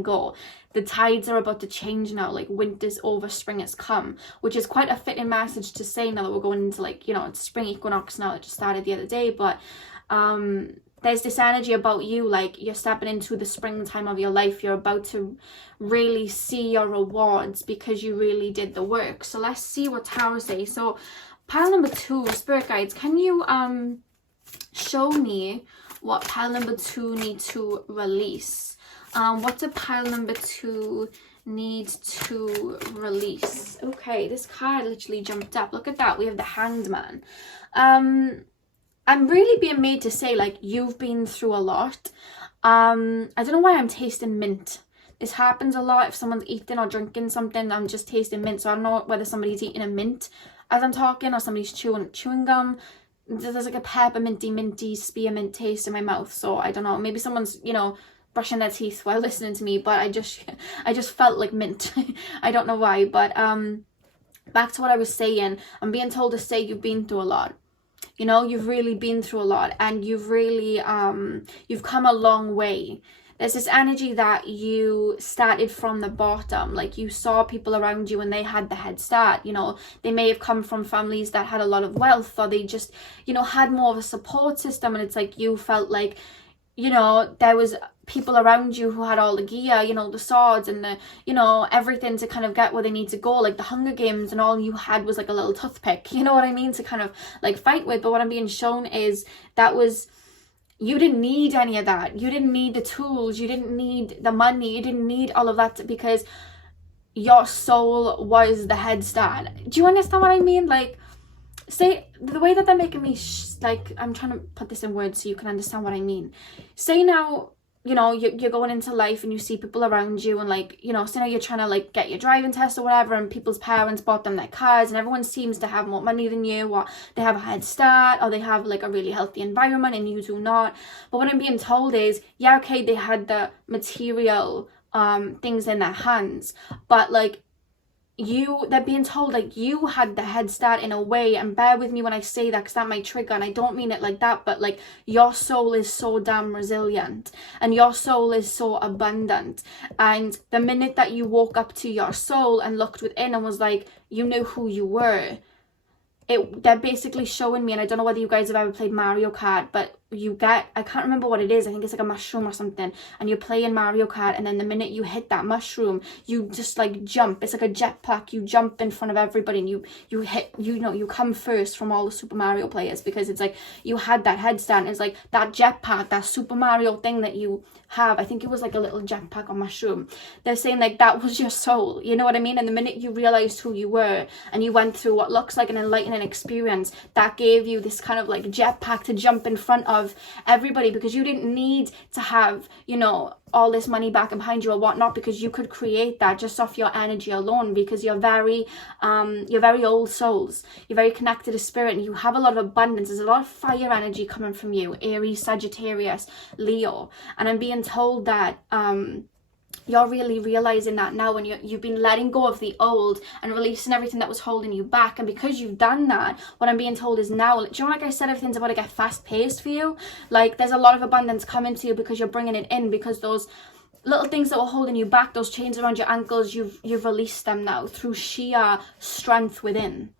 go. The tides are about to change now. Like, winter's over, spring has come, which is quite a fitting message to say now that we're going into, like, it's spring equinox now that just started the other day. But there's this energy about you, like, you're stepping into the springtime of your life. You're about to really see your rewards because you really did the work. So let's see what tarot say. So pile number 2, spirit guides, can you show me what pile number 2 needs to release? What do pile number 2 need to release? Okay, this card literally jumped up. Look at that. We have the Hanged Man. I'm really being made to say, like, you've been through a lot. I don't know why I'm tasting mint. This happens a lot if someone's eating or drinking something. I'm just tasting mint. So I don't know whether somebody's eating a mint as I'm talking or somebody's chewing gum. There's like a pepperminty, minty, spearmint taste in my mouth. So I don't know. Maybe someone's, brushing their teeth while listening to me, but I just felt like mint. I don't know why, but back to what I was saying. I'm being told to say you've been through a lot. You've really been through a lot, and you've really you've come a long way. there's this energy that you started from the bottom. Like, you saw people around you and they had the head start. You know, they may have come from families that had a lot of wealth, or they just, you know, had more of a support system. And it's like you felt like, you know, there was people around you who had all the gear, you know, the swords and the, you know, everything to kind of get where they need to go, like the Hunger Games, and all you had was like a little toothpick, you know what I mean, to kind of like fight with. But what I'm being shown is that was, you didn't need any of that. You didn't need the tools. You didn't need the money. You didn't need all of that, because your soul was the head start. Do you understand what I mean? Like, say, the way that they're making me, like, I'm trying to put this in words so you can understand what I mean. Say now, you know, you're going into life and you see people around you, and like, you know, say now you're trying to like get your driving test or whatever, and people's parents bought them their cars, and everyone seems to have more money than you, or they have a head start, or they have like a really healthy environment and you do not. But what I'm being told is, yeah, okay, they had the material things in their hands, but like, they're being told like you had the head start in a way. And bear with me when I say that, because that might trigger, and I don't mean it like that, but like, your soul is so damn resilient and your soul is so abundant. And the minute that you woke up to your soul and looked within and was like, you knew who you were, they're basically showing me, and I don't know whether you guys have ever played Mario Kart, but you get, I can't remember what it is, I think it's like a mushroom or something, and you're playing Mario Kart, and then the minute you hit that mushroom, you just like jump. It's like a jetpack. You jump in front of everybody, and you hit, you know, you come first from all the Super Mario players, because it's like you had that head start. It's like that jetpack, that Super Mario thing that you have, I think it was like a little jetpack or mushroom. They're saying like that was your soul, you know what I mean? And the minute you realized who you were and you went through what looks like an enlightening experience, that gave you this kind of like jetpack to jump in front of everybody, because you didn't need to have, you know, all this money back and behind you or whatnot, because you could create that just off your energy alone, because you're very old souls, you're very connected to spirit, and you have a lot of abundance. There's a lot of fire energy coming from you, Aries, Sagittarius, Leo. And I'm being told that you're really realizing that now, and you've been letting go of the old and releasing everything that was holding you back. And because you've done that, what I'm being told is now, do you know, like I said, everything's about to get fast paced for you. Like, there's a lot of abundance coming to you because you're bringing it in, because those little things that were holding you back, those chains around your ankles, you've released them now through sheer strength within.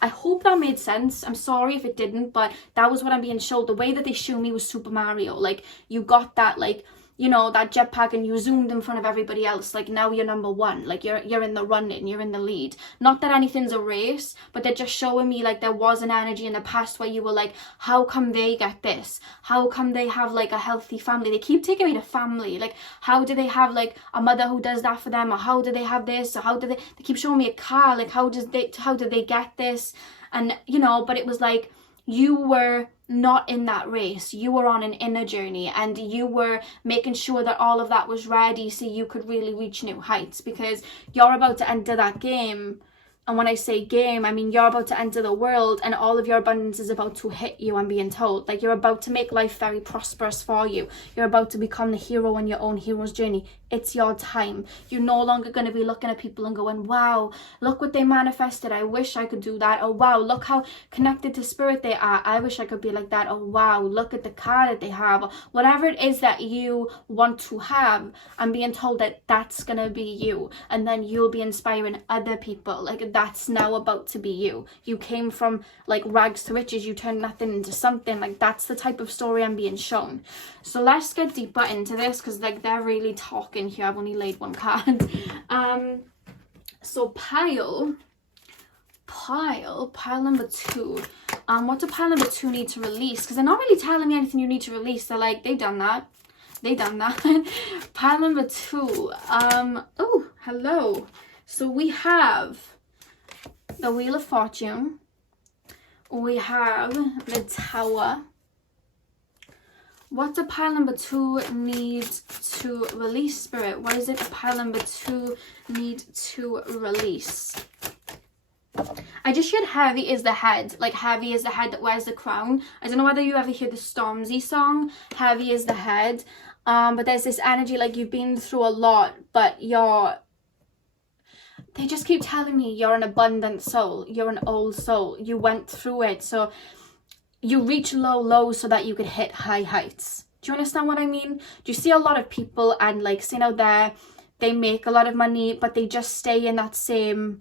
I hope that made sense. I'm sorry if it didn't, but that was what I'm being shown. The way that they showed me was Super Mario. Like, you got that, like, you know, that jetpack, and you zoomed in front of everybody else. Like, now you're number one. Like, you're in the running, you're in the lead. Not that anything's a race, but they're just showing me like there was an energy in the past where you were like, how come they get this? How come they have like a healthy family? They keep taking me to family. Like, how do they have like a mother who does that for them? Or how do they have this? Or how do they keep showing me a car? Like, how did they get this? And, you know, but it was like, you were not in that race. You were on an inner journey, and you were making sure that all of that was ready so you could really reach new heights, because you're about to enter that game. And when I say game, I mean you're about to enter the world, and all of your abundance is about to hit you, I'm being told. Like, you're about to make life very prosperous for you. You're about to become the hero on your own hero's journey. It's your time. You're no longer going to be looking at people and going, wow, look what they manifested. I wish I could do that. Or wow, look how connected to spirit they are. I wish I could be like that. Or wow, look at the car that they have. Or whatever it is that you want to have, I'm being told that that's going to be you. And then you'll be inspiring other people. Like, that's now about to be you. You came from like rags to riches. You turned nothing into something. Like, that's the type of story I'm being shown. So let's get deeper into this, because like they're really talking here. I've only laid one card. So pile number 2. What do pile number 2 need to release? Because they're not really telling me anything you need to release. They're like, they done that. Pile number 2. Oh, hello. So we have the Wheel of Fortune. We have the Tower. What do pile number 2 need to release, Spirit? What is it that pile number 2 need to release? I just heard heavy is the head. Like, heavy is the head that wears the crown. I don't know whether you ever hear the Stormzy song, Heavy is the Head. But there's this energy like you've been through a lot, but they just keep telling me you're an abundant soul. You're an old soul. You went through it. So you reach low lows so that you could hit high heights. Do you understand what I mean? Do you see a lot of people and like seeing out there, they make a lot of money, but they just stay in that same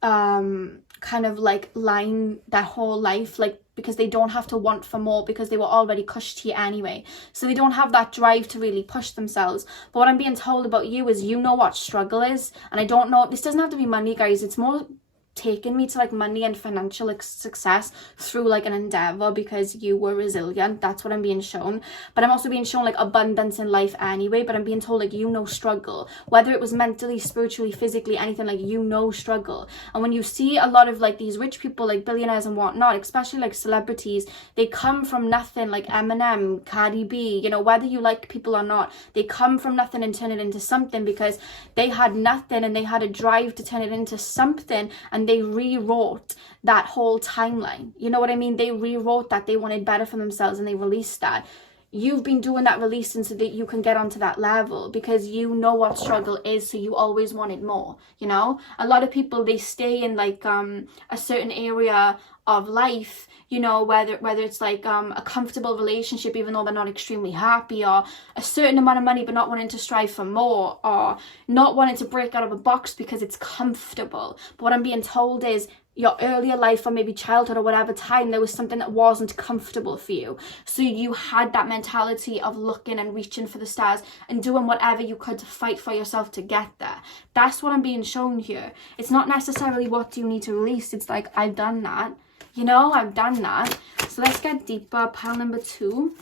kind of like line their whole life, like because they don't have to want for more because they were already cushed here anyway, so they don't have that drive to really push themselves. But what I'm being told about you is, you know what struggle is, and I don't know, this doesn't have to be money, guys, it's more taken me to like money and financial like success through like an endeavor because you were resilient. That's what I'm being shown. But I'm also being shown like abundance in life anyway, but I'm being told like, you know, struggle, whether it was mentally, spiritually, physically, anything, like, you know, struggle. And when you see a lot of like these rich people, like billionaires and whatnot, especially like celebrities, they come from nothing, like Eminem, Cardi B, you know, whether you like people or not, they come from nothing and turn it into something because they had nothing and they had a drive to turn it into something, and they rewrote that whole timeline. You know what I mean? They rewrote that. They wanted better for themselves and they released that. You've been doing that releasing so that you can get onto that level because you know what struggle is, so you always wanted more, you know? A lot of people, they stay in like a certain area of life, you know, whether it's like a comfortable relationship even though they're not extremely happy, or a certain amount of money but not wanting to strive for more, or not wanting to break out of a box because it's comfortable. But what I'm being told is, your earlier life or maybe childhood or whatever time, there was something that wasn't comfortable for you, so you had that mentality of looking and reaching for the stars and doing whatever you could to fight for yourself to get there. That's what I'm being shown here. It's not necessarily what do you need to release, it's like, I've done that, you know, I've done that. So let's get deeper. Pile number 2,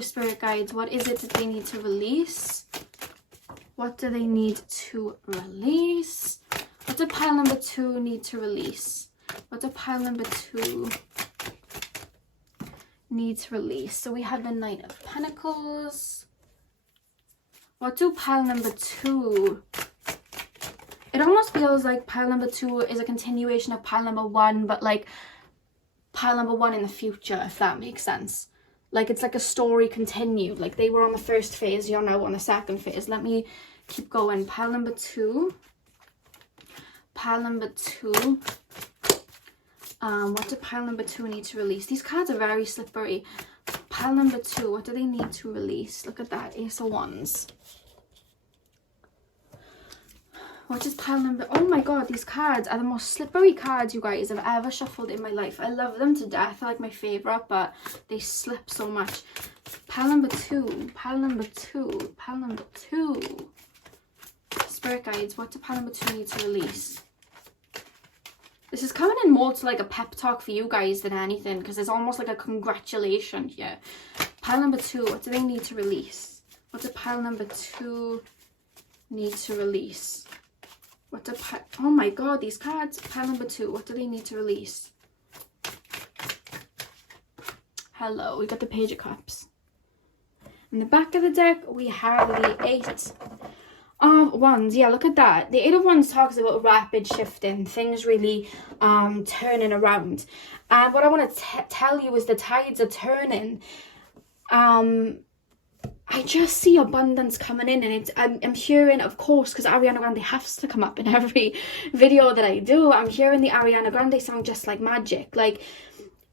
spirit guides, what is it that they need to release? What do they need to release? What do pile number 2 need to release? What do pile number 2 need to release? So we have the Knight of Pentacles. What do pile number 2? It almost feels like pile number 2 is a continuation of pile number 1, but like pile number 1 in the future, if that makes sense. Like it's like a story continued. Like they were on the first phase, you're now on the second phase. Let me keep going. Pile number 2. Pile number 2. What do pile number 2 need to release? These cards are very slippery. Pile number 2, what do they need to release? Look at that, Ace of Wands. What is pile number... Oh my god, these cards are the most slippery cards, you guys, I've ever shuffled in my life. I love them to death. They're like my favourite, but they slip so much. Pile number 2. Pile number 2. Pile number 2. Spirit guides, what do pile number 2 need to release? This is coming in more to like a pep talk for you guys than anything, because there's almost like a congratulation here. Pile number 2, what do they need to release? What do pile number 2 need to release? What do oh my god, these cards. Pile number 2, what do they need to release? Hello, we got the Page of Cups. In the back of the deck, we have the 8 of Wands. Yeah, look at that. The 8 of Wands talks about rapid shifting, things really turning around. And what I want to tell you is the tides are turning. I just see abundance coming in, and it's I'm hearing, of course, because Ariana Grande has to come up in every video that I do. I'm hearing the Ariana Grande song Just Like Magic. Like,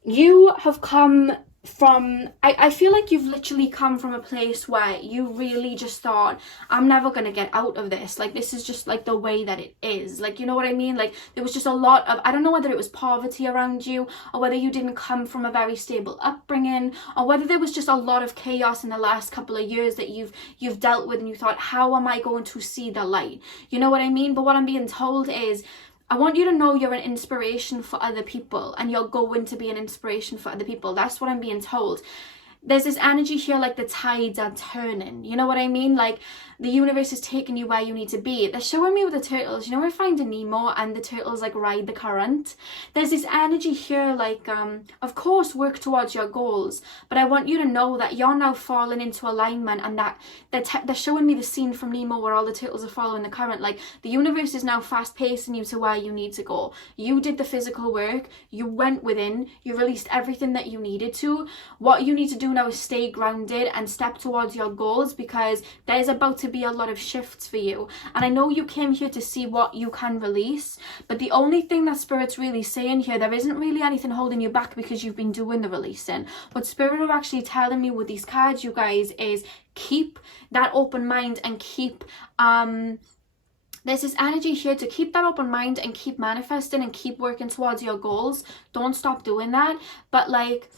you have come from, I feel like you've literally come from a place where you really just thought, I'm never gonna get out of this, like this is just like the way that it is, like, you know what I mean? Like there was just a lot of, I don't know whether it was poverty around you, or whether you didn't come from a very stable upbringing, or whether there was just a lot of chaos in the last couple of years that you've dealt with, and you thought, how am I going to see the light? You know what I mean? But what I'm being told is, I want you to know you're an inspiration for other people, and you're going to be an inspiration for other people. That's what I'm being told. There's this energy here, like the tides are turning. You know what I mean? Like the universe is taking you where you need to be. They're showing me with the turtles. You know, we're finding Nemo and the turtles like ride the current. There's this energy here, like, of course, work towards your goals. But I want you to know that you're now falling into alignment, and that they're showing me the scene from Nemo where all the turtles are following the current. Like the universe is now fast pacing you to where you need to go. You did the physical work. You went within. You released everything that you needed to. What you need to do now is stay grounded and step towards your goals, because there's about to be a lot of shifts for you. And I know you came here to see what you can release, but the only thing that Spirit's really saying here, there isn't really anything holding you back because you've been doing the releasing. What Spirit are actually telling me with these cards, you guys, is keep that open mind and keep there's this energy here to keep that open mind and keep manifesting and keep working towards your goals. Don't stop doing that. But like,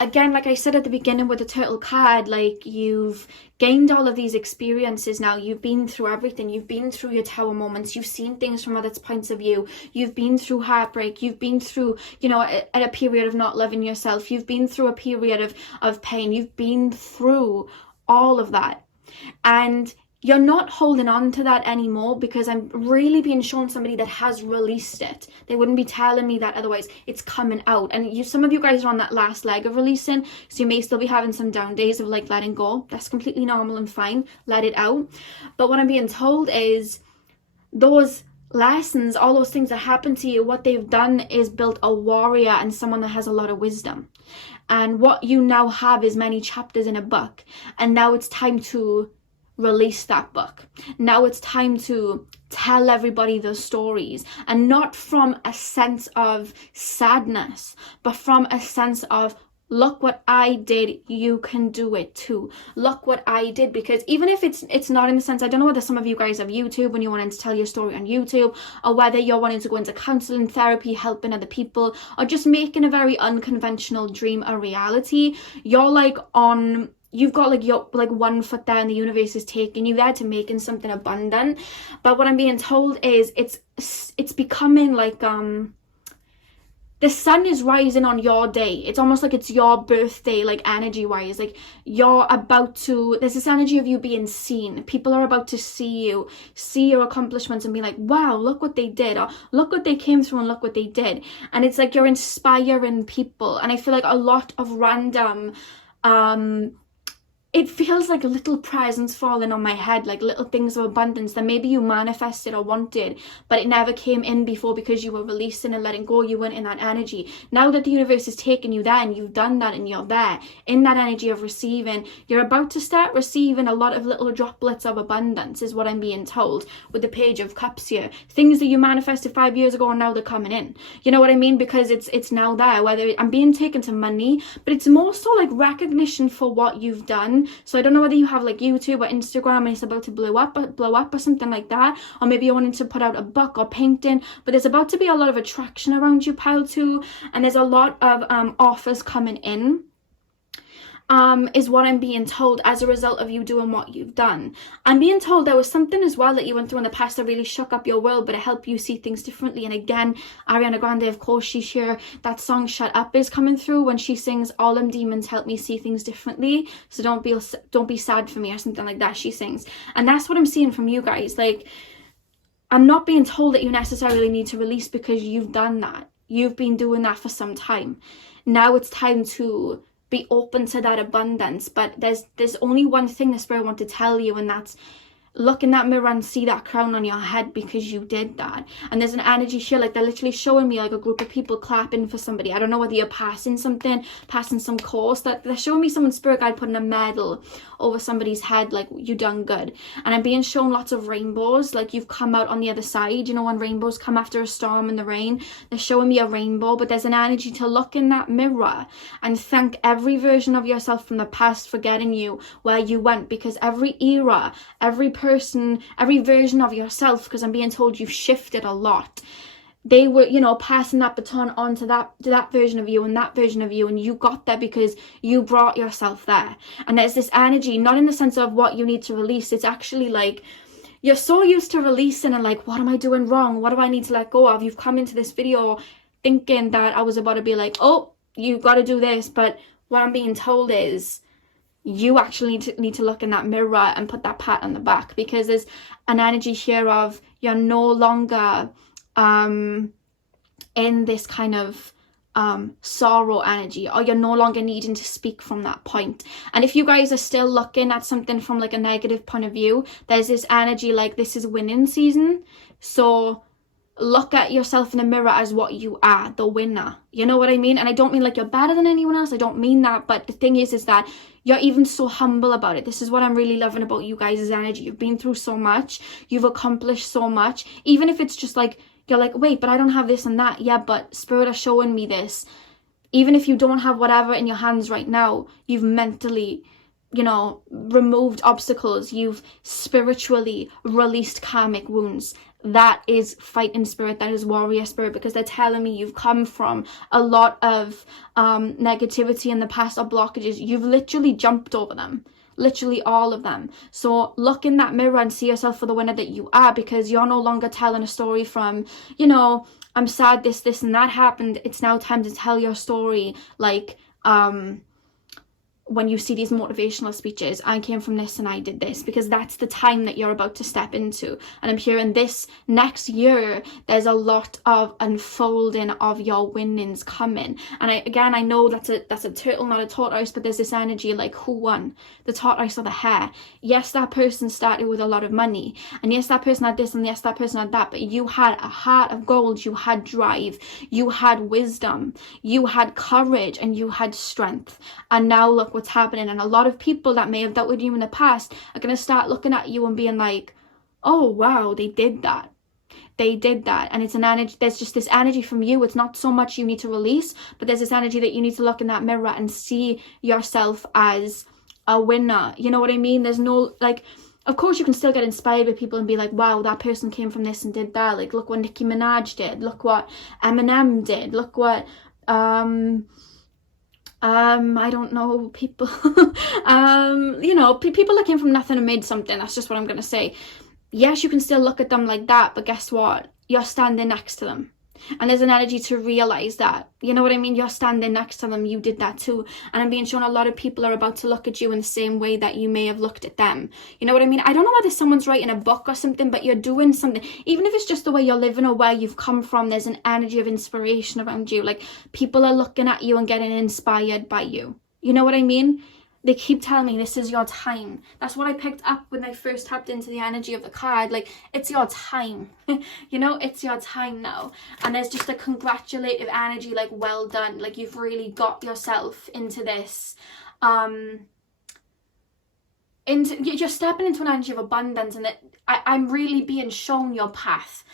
again, like I said at the beginning with the turtle card, like, you've gained all of these experiences now. You've been through everything. You've been through your tower moments. You've seen things from other points of view. You've been through heartbreak. You've been through, you know, at a period of not loving yourself. You've been through a period of pain. You've been through all of that. And you're not holding on to that anymore, because I'm really being shown somebody that has released it. They wouldn't be telling me that otherwise. It's coming out. And some of you guys are on that last leg of releasing, so you may still be having some down days of like letting go. That's completely normal and fine. Let it out. But what I'm being told is those lessons, all those things that happened to you, what they've done is built a warrior and someone that has a lot of wisdom. And what you now have is many chapters in a book. And now it's time to release that book. Now it's time to tell everybody those stories, and not from a sense of sadness, but from a sense of, look what I did, you can do it too. Look what I did. Because even if it's not in the sense, I don't know whether some of you guys have YouTube and you're wanting to tell your story on YouTube, or whether you're wanting to go into counseling, therapy, helping other people, or just making a very unconventional dream a reality. You're like on, you've got like your like 1 foot there, and the universe is taking you there to making something abundant. But what I'm being told is it's becoming like the sun is rising on your day. It's almost like it's your birthday, like energy wise. Like, you're about to, there's this energy of you being seen. People are about to see you, see your accomplishments, and be like, wow, look what they did, or look what they came through and look what they did. And it's like you're inspiring people. And I feel like a lot of random it feels like little presents falling on my head, like little things of abundance that maybe you manifested or wanted, but it never came in before because you were releasing and letting go. You weren't in that energy. Now that the universe is taking you there, and you've done that, and you're there in that energy of receiving, you're about to start receiving a lot of little droplets of abundance, is what I'm being told with the Page of Cups here. Things that you manifested 5 years ago, and now they're coming in. You know what I mean? Because it's now there. Whether I'm being taken to money, but it's more so like recognition for what you've done. So I don't know whether you have like YouTube or Instagram and it's about to blow up or something like that, or maybe you're wanting to put out a book or painting, but there's about to be a lot of attraction around you, pile 2, and there's a lot of offers coming in. Is what I'm being told as a result of you doing what you've done. I'm being told there was something as well that you went through in the past that really shook up your world, but it helped you see things differently. And again, Ariana Grande, of course, she's here. That song Shut Up is coming through when she sings, all them demons help me see things differently, so don't be sad for me, or something like that, she sings. And that's what I'm seeing from you guys. Like, I'm not being told that you necessarily need to release, because you've done that. You've been doing that for some time. Now it's time to be open to that abundance. But there's only one thing the Spirit want to tell you, and that's look in that mirror and see that crown on your head, because you did that. And there's an energy here, like they're literally showing me like a group of people clapping for somebody. I don't know whether you're passing something, passing some course, that they're showing me someone's spirit guide putting a medal over somebody's head, like you done good. And I'm being shown lots of rainbows, like you've come out on the other side. You know, when rainbows come after a storm in the rain, they're showing me a rainbow. But there's an energy to look in that mirror and thank every version of yourself from the past for getting you where you went, because every era, every person, every version of yourself, because I'm being told you've shifted a lot, they were, you know, passing that baton on to that version of you and that version of you, and you got there because you brought yourself there. And there's this energy, not in the sense of what you need to release, it's actually like you're so used to releasing and like, what am I doing wrong, what do I need to let go of? You've come into this video thinking that I was about to be like, oh, you got to do this, but what I'm being told is you actually need to look in that mirror and put that pat on the back, because there's an energy here of you're no longer in this kind of sorrow energy, or you're no longer needing to speak from that point. And if you guys are still looking at something from like a negative point of view, there's this energy like this is winning season. So look at yourself in the mirror as what you are, the winner. You know what I mean? And I don't mean like you're better than anyone else. I don't mean that. But the thing is that you're even so humble about it. This is what I'm really loving about you guys' energy. You've been through so much. You've accomplished so much. Even if it's just like, you're like, wait, but I don't have this and that. Yeah, but Spirit are showing me this. Even if you don't have whatever in your hands right now, you've mentally, you know, removed obstacles. You've spiritually released karmic wounds. That is fighting spirit. That is warrior spirit, because they're telling me you've come from a lot of negativity in the past, or blockages. You've literally jumped over them. Literally all of them. So look in that mirror and see yourself for the winner that you are, because you're no longer telling a story from, you know, I'm sad this and that happened. It's now time to tell your story, like when you see these motivational speeches, I came from this and I did this, because that's the time that you're about to step into. And I'm hearing this next year, there's a lot of unfolding of your winnings coming. And I know that's a turtle, not a tortoise, but there's this energy like, who won? The tortoise or the hare? Yes, that person started with a lot of money, and yes, that person had this, and yes, that person had that, but you had a heart of gold, you had drive, you had wisdom, you had courage, and you had strength. And now look what's happening. And a lot of people that may have dealt with you in the past are going to start looking at you and being like, oh wow, they did that. And it's an energy, there's just this energy from you. It's not so much you need to release, but there's this energy that you need to look in that mirror and see yourself as a winner. You know what I mean? There's no, like, of course you can still get inspired by people and be like, wow, that person came from this and did that. Like, look what Nicki Minaj did, look what Eminem did, look what I don't know, people you know, people that came from nothing and made something. That's just what I'm gonna say. Yes, you can still look at them like that, but guess what? You're standing next to them. And there's an energy to realize that, you know what I mean? You're standing next to them, you did that too. And I'm being shown a lot of people are about to look at you in the same way that you may have looked at them. You know what I mean? I don't know whether someone's writing a book or something, but you're doing something. Even if it's just the way you're living or where you've come from, there's an energy of inspiration around you. Like, people are looking at you and getting inspired by you. You know what I mean? They keep telling me this is your time. That's what I picked up when I first tapped into the energy of the card. Like, it's your time. You know, it's your time now. And there's just a congratulative energy, like, well done. Like, you've really got yourself into this. You're stepping into an energy of abundance, and I'm really being shown your path.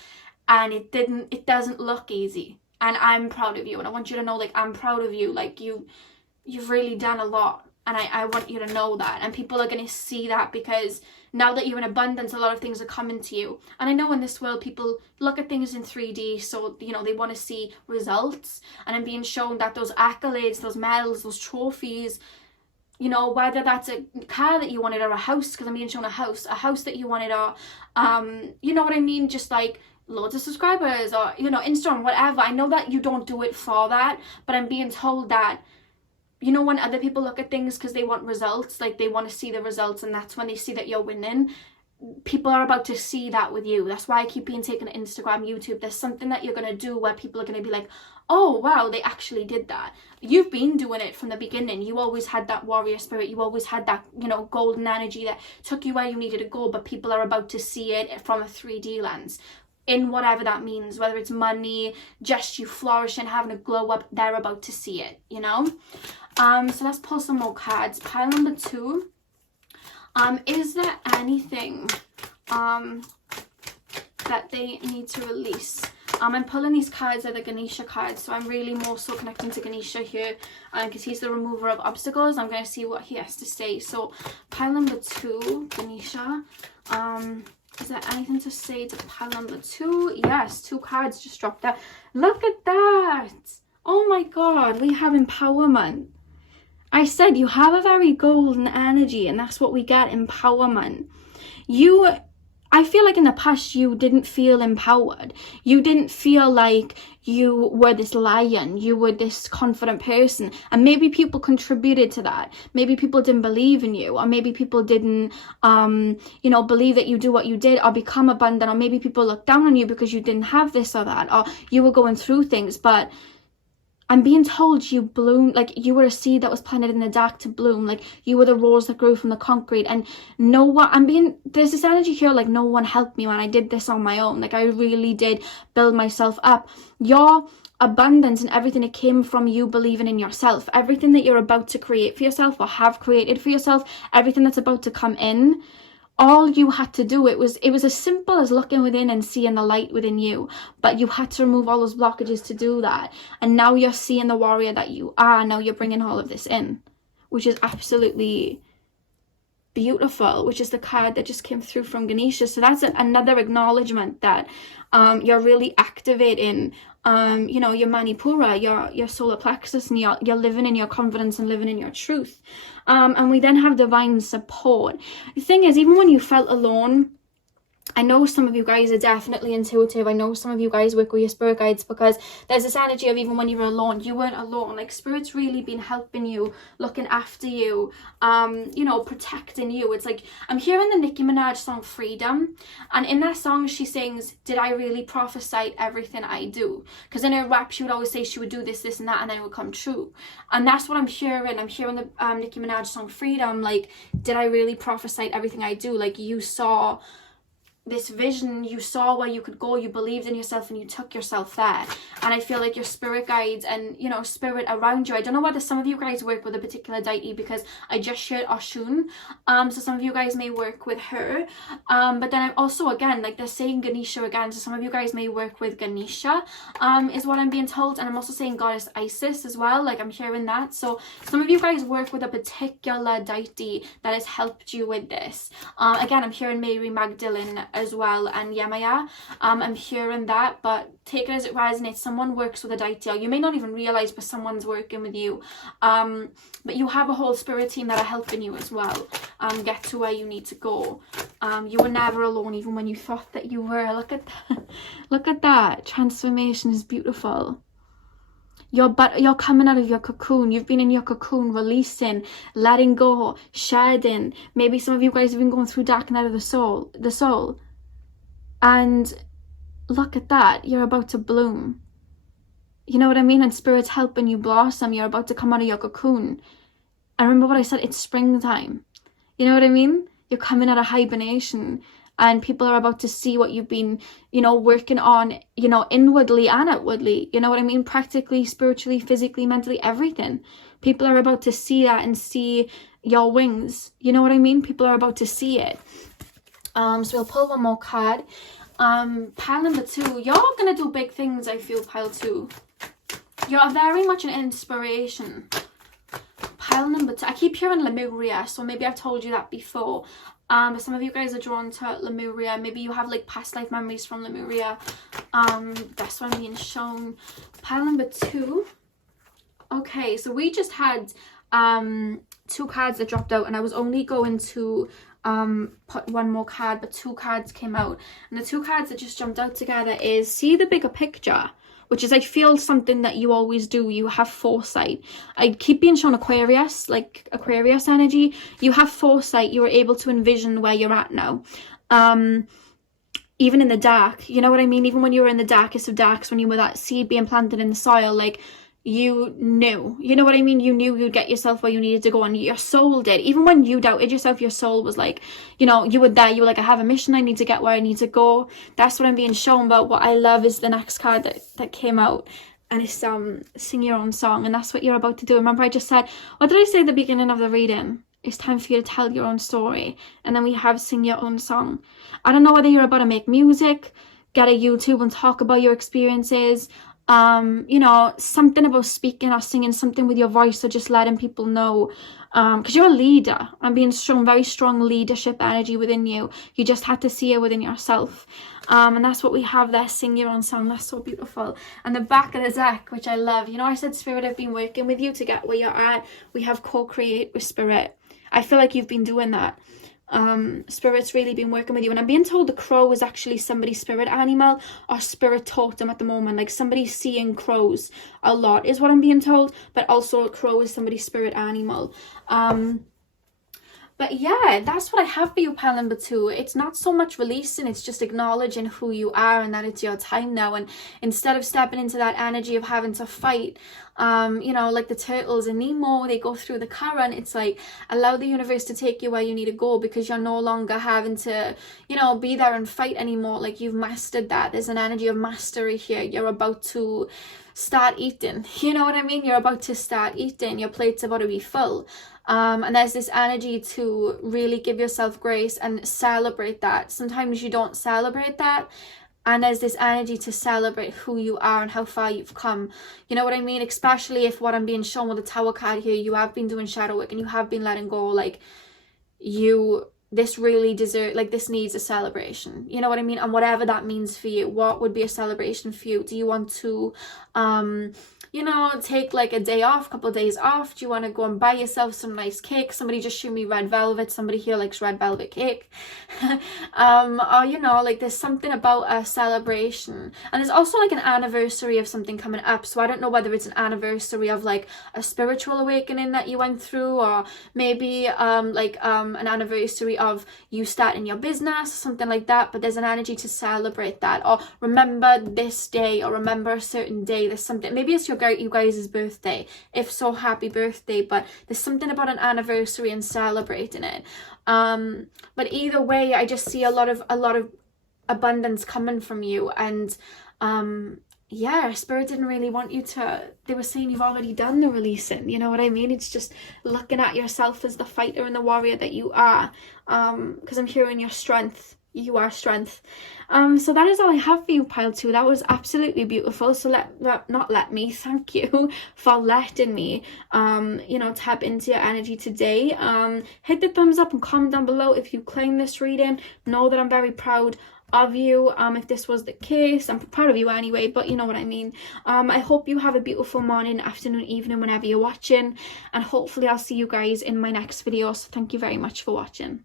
And it doesn't look easy. And I'm proud of you. And I want you to know, like, I'm proud of you. Like, you've really done a lot. And I want you to know that. And people are going to see that, because now that you're in abundance, a lot of things are coming to you. And I know in this world, people look at things in 3D. So, you know, they want to see results. And I'm being shown that those accolades, those medals, those trophies, you know, whether that's a car that you wanted or a house, because I'm being shown a house that you wanted, or, you know what I mean? Just like loads of subscribers, or, you know, Instagram, whatever. I know that you don't do it for that, but I'm being told that, you know, when other people look at things because they want results, like they want to see the results, and that's when they see that you're winning. People are about to see that with you. That's why I keep being taken to Instagram, YouTube. There's something that you're going to do where people are going to be like, oh, wow, they actually did that. You've been doing it from the beginning. You always had that warrior spirit. You always had that, you know, golden energy that took you where you needed to go, but people are about to see it from a 3D lens. In whatever that means, whether it's money, just you flourishing, having a glow up, they're about to see it, you know? So let's pull some more cards. Pile number 2. Is there anything that they need to release? I'm pulling these cards are the Ganesha cards, so I'm really more so connecting to Ganesha here, because he's the remover of obstacles. I'm going to see what he has to say. So pile number 2, Ganesha. Is there anything to say to pile number 2? Yes, 2 cards just dropped out. Look at that. Oh my god, we have empowerment. I said you have a very golden energy, and that's what we get, empowerment. I feel like in the past you didn't feel empowered. You didn't feel like you were this lion. You were this confident person. And maybe people contributed to that. Maybe people didn't believe in you. Or maybe people didn't, you know, believe that you do what you did or become abundant. Or maybe people looked down on you because you didn't have this or that. Or you were going through things. But I'm being told you bloom, like you were a seed that was planted in the dark to bloom, like you were the rose that grew from the concrete. And there's this energy here, like no one helped me, man. I did this on my own. Like I really did build myself up. Your abundance and everything, it came from you believing in yourself. Everything that you're about to create for yourself or have created for yourself, everything that's about to come in, all you had to do, it was as simple as looking within and seeing the light within you, but you had to remove all those blockages to do that. And now you're seeing the warrior that you are. Now you're bringing all of this in, which is absolutely beautiful, which is the card that just came through from Ganesha. So that's another acknowledgement that you're really activating you know, your Manipura, your solar plexus, and you're living in your confidence and living in your truth. And we then have divine support. The thing is, even when you felt alone, I know some of you guys are definitely intuitive. I know some of you guys work with your spirit guides, because there's this energy of even when you were alone, you weren't alone. Like spirit's really been helping you, looking after you, you know, protecting you. It's like, I'm hearing the Nicki Minaj song Freedom, and in that song she sings, did I really prophesy everything I do? Because in her rap she would always say she would do this and that, and then it would come true. And that's what I'm hearing. I'm hearing the Nicki Minaj song Freedom, like, did I really prophesy everything I do? Like, you saw this vision, you saw where you could go, you believed in yourself, and you took yourself there. And I feel like your spirit guides and, you know, spirit around you, I don't know whether some of you guys work with a particular deity, because I just shared Oshun, so some of you guys may work with her, but then I'm also, again, like they're saying Ganesha again, so some of you guys may work with Ganesha, is what I'm being told. And I'm also saying Goddess Isis as well, like I'm hearing that. So some of you guys work with a particular deity that has helped you with this. Again, I'm hearing Mary Magdalene as well, and Yemaya. I'm hearing that, but take it as it resonates. Someone works with a deity, or you may not even realize, but someone's working with you. But you have a whole spirit team that are helping you as well get to where you need to go. You were never alone, even when you thought that you were. Look at that. Look at that. Transformation is beautiful. You're coming out of your cocoon. You've been in your cocoon, releasing, letting go, shedding. Maybe some of you guys have been going through dark night of the soul. And look at that. You're about to bloom. You know what I mean? And spirit's helping you blossom. You're about to come out of your cocoon. And remember what I said, it's springtime. You know what I mean? You're coming out of hibernation. And people are about to see what you've been, you know, working on, you know, inwardly and outwardly. You know what I mean? Practically, spiritually, physically, mentally, everything. People are about to see that and see your wings. You know what I mean? People are about to see it. So we'll pull one more card. Pile number 2. You're going to do big things, I feel, pile 2. You're very much an inspiration. Pile number 2. I keep hearing Lemuria, so maybe I've told you that before. But some of you guys are drawn to Lemuria. Maybe you have like past life memories from Lemuria. That's what I'm being shown. Pile number 2. Okay, so we just had 2 cards that dropped out, and I was only going to put one more card, but 2 cards came out. And the 2 cards that just jumped out together is, see the bigger picture, which is, I feel, something that you always do. You have foresight. I keep being shown Aquarius, like Aquarius energy. You have foresight. You are able to envision where you're at now. Even in the dark, you know what I mean? Even when you were in the darkest of darks, when you were that seed being planted in the soil, like, you knew, you know what I mean? You knew you'd get yourself where you needed to go, and your soul did. Even when you doubted yourself, your soul was like, you know, you were there. You were like, I have a mission. I need to get where I need to go. That's what I'm being shown. But what I love is the next card that came out, and it's sing your own song. And that's what you're about to do. Remember, I just said, what did I say at the beginning of the reading? It's time for you to tell your own story. And then we have sing your own song. I don't know whether you're about to make music, get a YouTube and talk about your experiences, you know, something about speaking or singing something with your voice, or just letting people know, because you're a leader. I'm being shown very strong leadership energy within you. You just had to see it within yourself, and that's what we have there. Sing your own song. That's so beautiful. And the back of the deck, which I love, you know, I said spirit, I've been working with you to get where you're at. We have co-create with spirit. I feel like you've been doing that. Spirit's really been working with you, and I'm being told the crow is actually somebody's spirit animal or spirit totem at the moment. Like, somebody's seeing crows a lot is what I'm being told, but also a crow is somebody's spirit animal. But But yeah, that's what I have for you, pile number 2. It's not so much releasing, it's just acknowledging who you are and that it's your time now. And instead of stepping into that energy of having to fight, you know, like the turtles in Nemo, they go through the current. It's like, allow the universe to take you where you need to go, because you're no longer having to, you know, be there and fight anymore. Like, you've mastered that. There's an energy of mastery here. You're about to start eating, you know what I mean? You're about to start eating. Your plate's about to be full. And there's this energy to really give yourself grace and celebrate that. Sometimes you don't celebrate that, and there's this energy to celebrate who you are and how far you've come. You know what I mean? Especially if what I'm being shown with the Tower card here, you have been doing shadow work and you have been letting go. Like, this really deserves, like, this needs a celebration. You know what I mean? And whatever that means for you, what would be a celebration for you? Do you want to you know, take like a day off, couple of days off? Do you want to go and buy yourself some nice cake? Somebody just showed me red velvet. Somebody here likes red velvet cake. Or, you know, like, there's something about a celebration. And there's also like an anniversary of something coming up. So I don't know whether it's an anniversary of like a spiritual awakening that you went through, or maybe an anniversary of you starting your business, something like that. But there's an energy to celebrate that, or remember this day, or remember a certain day. There's something, maybe it's you guys' birthday. If so, happy birthday. But there's something about an anniversary and celebrating it. But either way, I just see a lot of abundance coming from you. And yeah, Spirit didn't really want you to, they were saying you've already done the releasing, you know what I mean? It's just looking at yourself as the fighter and the warrior that you are, because I'm hearing your strength. You are strength. So that is all I have for you, pile 2. That was absolutely beautiful. So thank you for letting me you know, tap into your energy today. Hit the thumbs up and comment down below if you claim this reading. Know that I'm very proud of you. If this was the case, I'm proud of you anyway, but you know what I mean. I hope you have a beautiful morning, afternoon, evening, whenever you're watching, and hopefully I'll see you guys in my next video. So thank you very much for watching.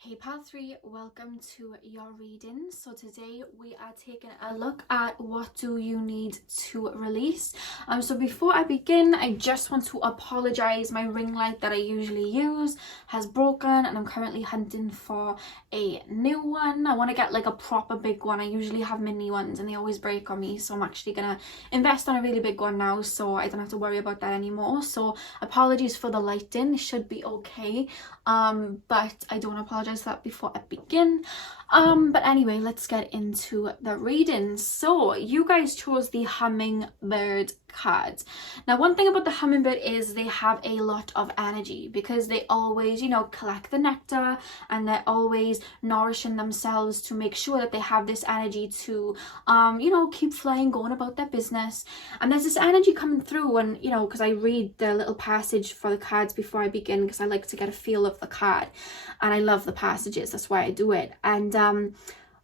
Hey pile 3, welcome to your reading. So today we are taking a look at what do you need to release. So before I begin, I just want to apologize. My ring light that I usually use has broken, and I'm currently hunting for a new one. I want to get like a proper big one. I usually have mini ones and they always break on me, so I'm actually gonna invest on a really big one now, so I don't have to worry about that anymore. So apologies for the lighting, it should be okay. But I don't apologize for that before I begin. But anyway, let's get into the reading. So you guys chose the hummingbird cards. Now, one thing about the hummingbird is they have a lot of energy, because they always, you know, collect the nectar, and they're always nourishing themselves to make sure that they have this energy to you know, keep flying, going about their business. And there's this energy coming through, and you know, because I read the little passage for the cards before I begin, because I like to get a feel of the card, and I love the passages, that's why I do it. And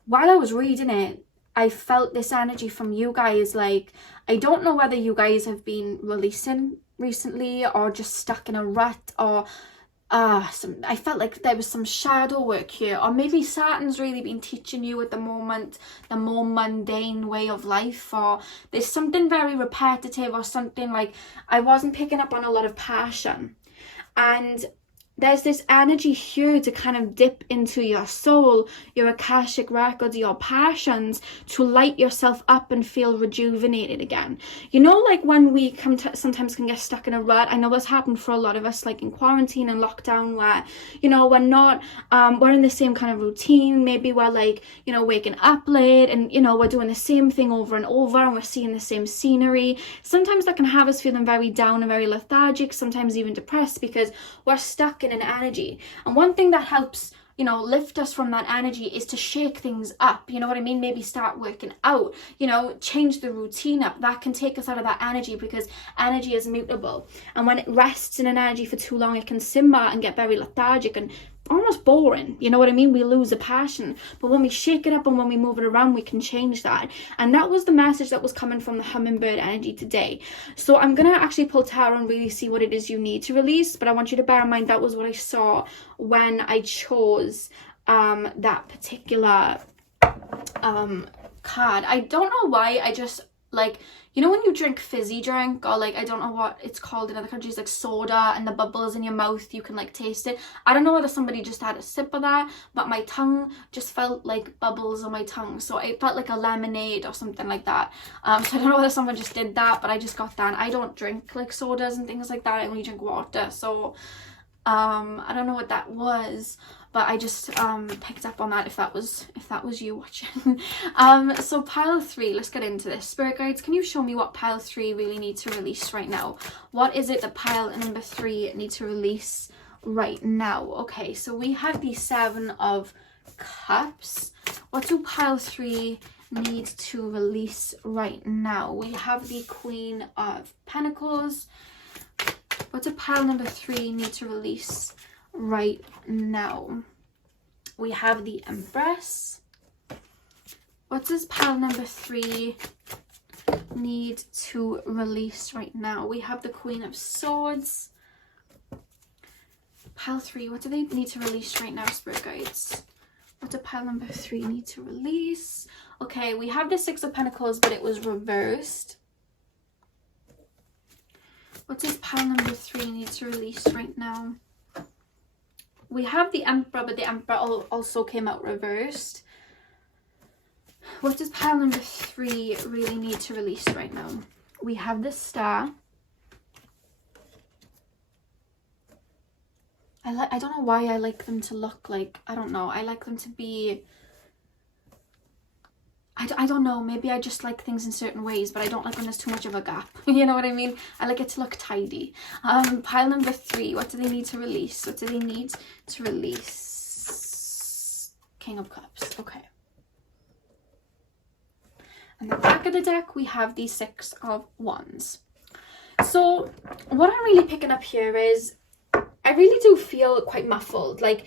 while I was reading it, I felt this energy from you guys. Like, I don't know whether you guys have been releasing recently, or just stuck in a rut, or I felt like there was some shadow work here, or maybe Saturn's really been teaching you at the moment the more mundane way of life, or there's something very repetitive, or something like I wasn't picking up on a lot of passion. And there's this energy here to kind of dip into your soul, your Akashic records, your passions, to light yourself up and feel rejuvenated again. You know, like when we sometimes can get stuck in a rut. I know that's happened for a lot of us, like in quarantine and lockdown, where, you know, we're not, we're in the same kind of routine. Maybe we're like, you know, waking up late, and, you know, we're doing the same thing over and over, and we're seeing the same scenery. Sometimes that can have us feeling very down and very lethargic, sometimes even depressed, because we're stuck in an energy. And one thing that helps, you know, lift us from that energy is to shake things up. You know what I mean? Maybe start working out, you know, change the routine up. That can take us out of that energy, because energy is mutable. And when it rests in an energy for too long, it can simmer and get very lethargic and almost boring. You know what I mean? We lose a passion. But when we shake it up and when we move it around, we can change that. And that was the message that was coming from the hummingbird energy today. So I'm going to actually pull tarot and really see what it is you need to release. But I want you to bear in mind that was what I saw when I chose that particular card. I don't know why, I just like, you know when you drink fizzy drink, or like, I don't know what it's called in other countries, like soda, and the bubbles in your mouth, you can like taste it. I don't know whether somebody just had a sip of that, but my tongue just felt like bubbles on my tongue, so it felt like a lemonade or something like that. So I don't know whether someone just did that, but I just got that. And I don't drink like sodas and things like that, I only drink water, so I don't know what that was, but I just picked up on that, if that was you watching. So pile 3, let's get into this. Spirit guides, can you show me what pile 3 really needs to release right now? What is it that pile number 3 needs to release right now? Okay, so we have the 7 of Cups. What do pile 3 need to release right now? We have the Queen of Pentacles. What does pile number 3 need to release right now? We have the Empress. What does pile number 3 need to release right now? We have the Queen of Swords. Pile 3, what do they need to release right now, Spirit guides? What do pile number 3 need to release? Okay, we have the 6 of Pentacles, but it was reversed. What does pile number 3 need to release right now? We have the Emperor, but the Emperor also came out reversed. What does pile number 3 really need to release right now? We have the Star. I don't know why I like them to look like, I don't know, I like them to be, I don't know, maybe I just like things in certain ways, but I don't like when there's too much of a gap. You know what I mean? I like it to look tidy. Pile number 3, what do they need to release? What do they need to release? King of Cups, okay. And the back of the deck, we have the 6 of Wands. So what I'm really picking up here is, I really do feel quite muffled, like,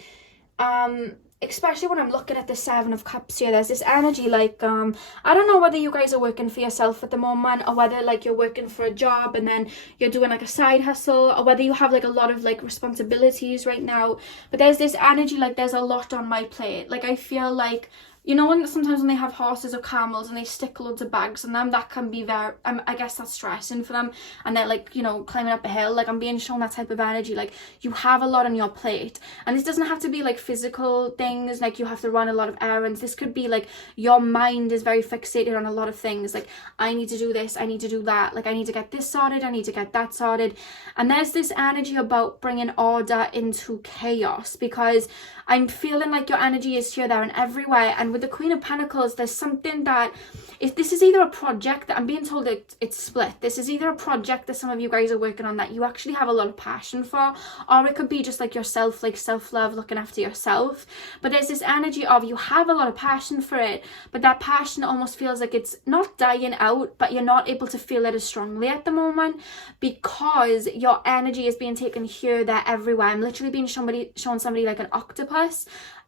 especially when I'm looking at the 7 of Cups here. There's this energy like, I don't know whether you guys are working for yourself at the moment, or whether like you're working for a job and then you're doing like a side hustle, or whether you have like a lot of like responsibilities right now, but there's this energy like there's a lot on my plate. Like I feel like, you know, when sometimes when they have horses or camels and they stick loads of bags on them, that can be very, I guess that's stressing for them, and they're like, you know, climbing up a hill. Like I'm being shown that type of energy, like you have a lot on your plate, and this doesn't have to be like physical things, like you have to run a lot of errands. This could be like your mind is very fixated on a lot of things, like I need to do this, I need to do that, like I need to get this sorted, I need to get that sorted. And there's this energy about bringing order into chaos, because I'm feeling like your energy is here, there and everywhere. And with the Queen of Pentacles, there's something that, if this is either a project that I'm being told that it's split, this is either a project that some of you guys are working on that you actually have a lot of passion for, or it could be just like yourself, like self-love, looking after yourself. But there's this energy of you have a lot of passion for it, but that passion almost feels like it's not dying out, but you're not able to feel it as strongly at the moment, because your energy is being taken here, there, everywhere. I'm literally being shown somebody like an octopus,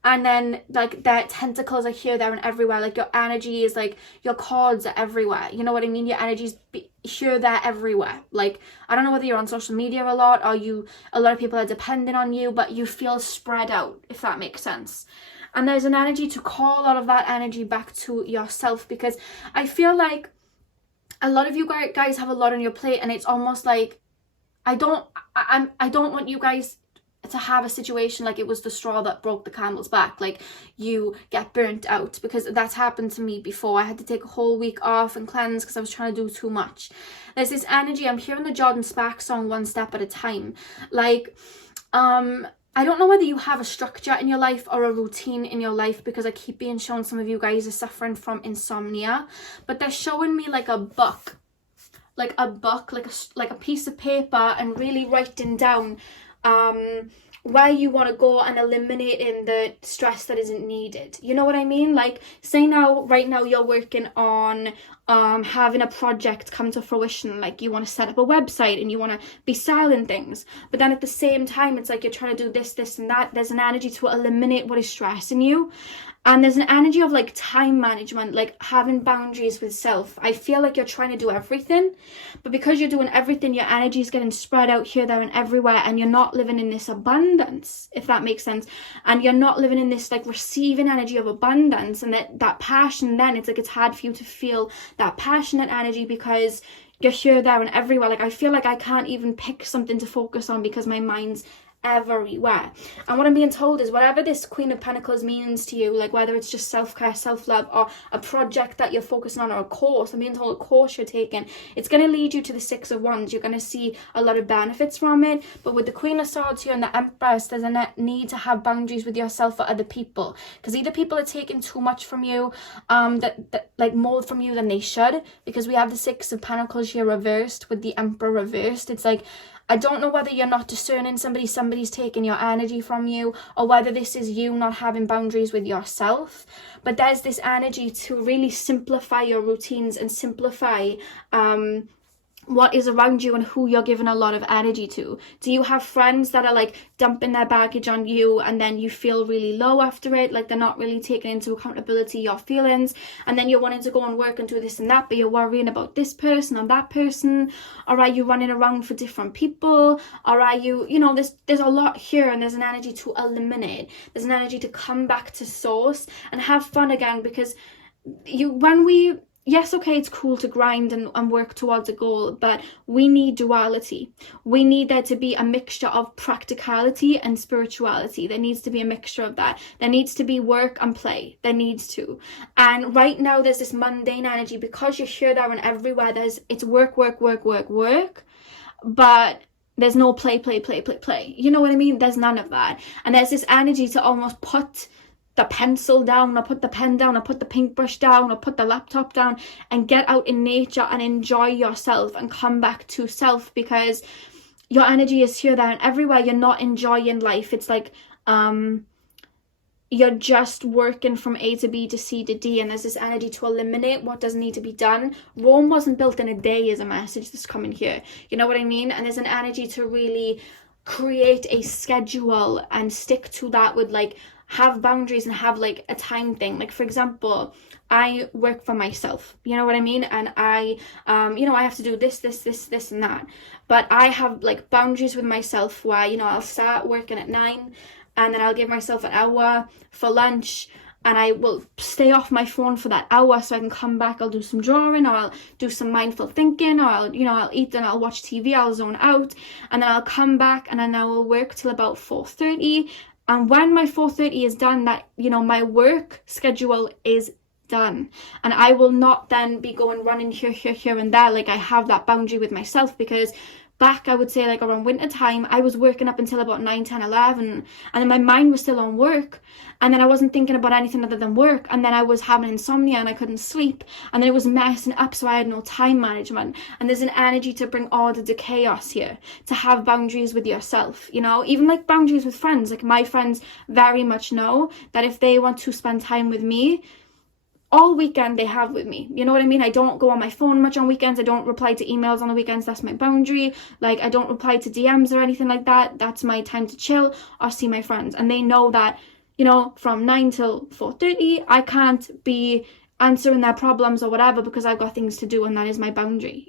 and then like their tentacles are here, there and everywhere. Like your energy is like, your cords are everywhere, you know what I mean? Your energy's here, there, everywhere. Like I don't know whether you're on social media a lot, or a lot of people are dependent on you, but you feel spread out, if that makes sense. And there's an energy to call all of that energy back to yourself, because I feel like a lot of you guys have a lot on your plate, and it's almost like I don't want you guys to have a situation like it was the straw that broke the camel's back, like you get burnt out, because that's happened to me before. I had to take a whole week off and cleanse because I was trying to do too much. There's this energy, I'm hearing the Jordan Sparks song, One Step at a Time. Like I don't know whether you have a structure in your life or a routine in your life, because I keep being shown some of you guys are suffering from insomnia, but they're showing me like a book, like a piece of paper, and really writing down where you want to go and eliminating the stress that isn't needed. You know what I mean? Like say right now you're working on having a project come to fruition, like you want to set up a website and you want to be selling things, but then at the same time it's like you're trying to do this and that. There's an energy to eliminate what is stressing you, And there's an energy of like time management, like having boundaries with self. I feel like you're trying to do everything, but because you're doing everything, your energy is getting spread out here, there, and everywhere, and you're not living in this abundance, if that makes sense. And you're not living in this like receiving energy of abundance, and that passion. Then it's like it's hard for you to feel that passionate energy because you're here, there, and everywhere. Like I feel like I can't even pick something to focus on because my mind's everywhere. And what I'm being told is whatever this Queen of Pentacles means to you, like whether it's just self-care, self-love, or a project that you're focusing on, or a course, I'm being told a course you're taking, it's going to lead you to the Six of Wands. You're going to see a lot of benefits from it. But with the Queen of Swords here and the Empress, there's a need to have boundaries with yourself or other people, because either people are taking too much from you, that like more from you than they should, because we have the Six of Pentacles here reversed with the Emperor reversed. It's like, I don't know whether you're not discerning somebody's taking your energy from you, or whether this is you not having boundaries with yourself. But there's this energy to really simplify your routines and simplify what is around you and who you're giving a lot of energy to. Do you have friends that are like dumping their baggage on you, and then you feel really low after it, like they're not really taking into accountability your feelings, and then you're wanting to go and work and do this and that, but you're worrying about this person and that person? Or are you running around for different people? Or are you, there's a lot here, and there's an energy to eliminate. There's an energy to come back to source and have fun again, because yes, okay, it's cool to grind and work towards a goal, but we need duality. We need there to be a mixture of practicality and spirituality. There needs to be a mixture of that. There needs to be work and play. There needs to. And right now there's this mundane energy, because you're here, there, and everywhere. It's work, but there's no play. You know what I mean? There's none of that. And there's this energy to almost put the pencil down, or put the pen down, or put the paintbrush down, or put the laptop down, and get out in nature and enjoy yourself and come back to self, because your energy is here, there, and everywhere. You're not enjoying life. It's like you're just working from A to B to C to D, and there's this energy to eliminate what doesn't need to be done. Rome wasn't built in a day is a message that's coming here. You know what I mean? And there's an energy to really create a schedule and stick to that, with like have boundaries and have like a time thing. Like for example, I work for myself, you know what I mean? And I have to do this and that. But I have like boundaries with myself where, I'll start working at 9, and then I'll give myself an hour for lunch, and I will stay off my phone for that hour so I can come back. I'll do some drawing, or I'll do some mindful thinking, or I'll eat and I'll watch TV, I'll zone out, and then I'll come back and then I will work till about 4:30. And when my 4:30 is done, that, my work schedule is done. And I will not then be going running here and there. Like I have that boundary with myself, because back, I would say like around winter time, I was working up until about 9, 10, 11, and then my mind was still on work, and then I wasn't thinking about anything other than work, and then I was having insomnia and I couldn't sleep, and then it was messing up, so I had no time management. And there's an energy to bring order to chaos here, to have boundaries with yourself, even like boundaries with friends. Like my friends very much know that if they want to spend time with me, all weekend they have with me. You know what I mean? I don't go on my phone much on weekends. I don't reply to emails on the weekends. That's my boundary. Like I don't reply to DMs or anything like that. That's my time to chill or see my friends. And they know that, from 9 till 4:30, I can't be answering their problems or whatever, because I've got things to do, and that is my boundary,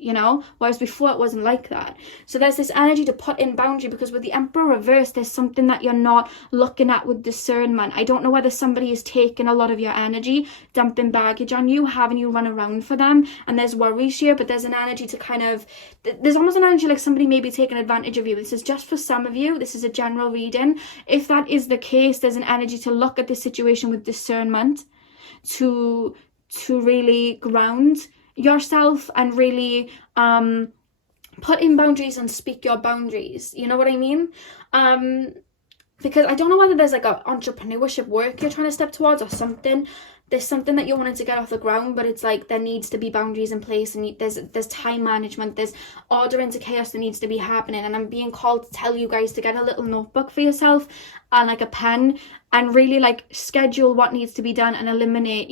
whereas before it wasn't like that. So there's this energy to put in boundary, because with the Emperor reversed, there's something that you're not looking at with discernment. I don't know whether somebody is taking a lot of your energy, dumping baggage on you, having you run around for them, and there's worries here, but there's an energy to there's almost an energy like somebody may be taking advantage of you. This is just for some of you. This is a general reading. If that is the case, there's an energy to look at this situation with discernment, to really ground yourself and really put in boundaries and speak your boundaries. You know what I mean? Because I don't know whether there's like an entrepreneurship work you're trying to step towards or something. There's something that you wanted to get off the ground, but it's like there needs to be boundaries in place, and there's time management, there's order into chaos that needs to be happening. And I'm being called to tell you guys to get a little notebook for yourself and like a pen, and really like schedule what needs to be done and eliminate,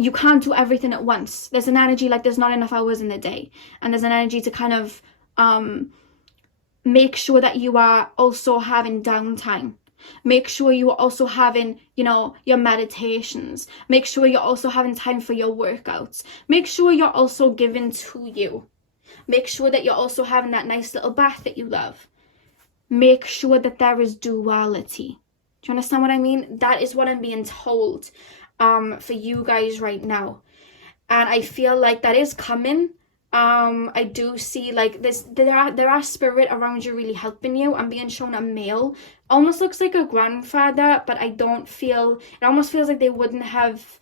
you can't do everything at once. There's an energy like there's not enough hours in the day, and there's an energy to kind of make sure that you are also having downtime. Make sure you're also having, you know, your meditations. Make sure you're also having time for your workouts. Make sure you're also giving to you. Make sure that you're also having that nice little bath that you love. Make sure that there is duality. Do you understand what I mean? That is what I'm being told for you guys right now. And I feel like that is coming. I do see like this, there are spirit around you really helping you. I'm being shown a male, almost looks like a grandfather, but I don't feel, it almost feels like they wouldn't have.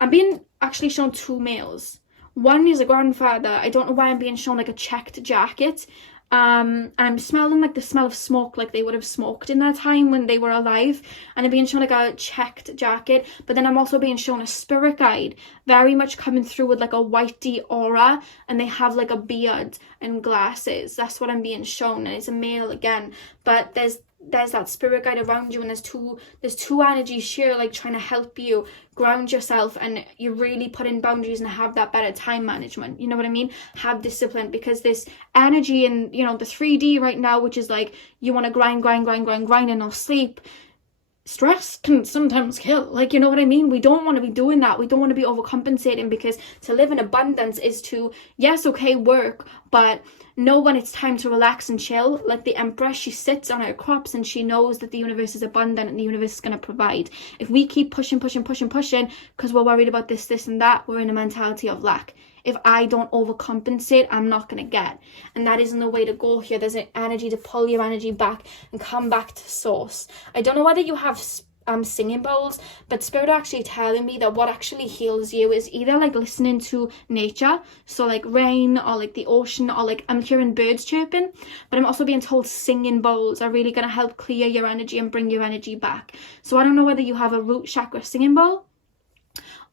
I'm being actually shown two males. One is a grandfather. I don't know why I'm being shown like a checked jacket. And I'm smelling like the smell of smoke, like they would have smoked in that time when they were alive. And I'm being shown like a checked jacket, but then I'm also being shown a spirit guide, very much coming through with like a whitey aura, and they have like a beard and glasses. That's what I'm being shown, and it's a male again, but there's that spirit guide around you, and there's two energies here like trying to help you ground yourself, and you really put in boundaries and have that better time management, you know what I mean? Have discipline, because this energy in, you know, the 3D right now, which is like you want to grind and not sleep. Stress can sometimes kill, like, you know what I mean? We don't want to be doing that. We don't want to be overcompensating, because to live in abundance is to, yes, okay, work, but know when it's time to relax and chill. Like the Empress, she sits on her crops and she knows that the universe is abundant and the universe is going to provide. If we keep pushing because we're worried about this and that, we're in a mentality of lack. If I don't overcompensate, I'm not going to get. And that isn't the way to go here. There's an energy to pull your energy back and come back to source. I don't know whether you have singing bowls, but Spirit are actually telling me that what actually heals you is either like listening to nature, so like rain or like the ocean, or like I'm hearing birds chirping, but I'm also being told singing bowls are really going to help clear your energy and bring your energy back. So I don't know whether you have a root chakra singing bowl,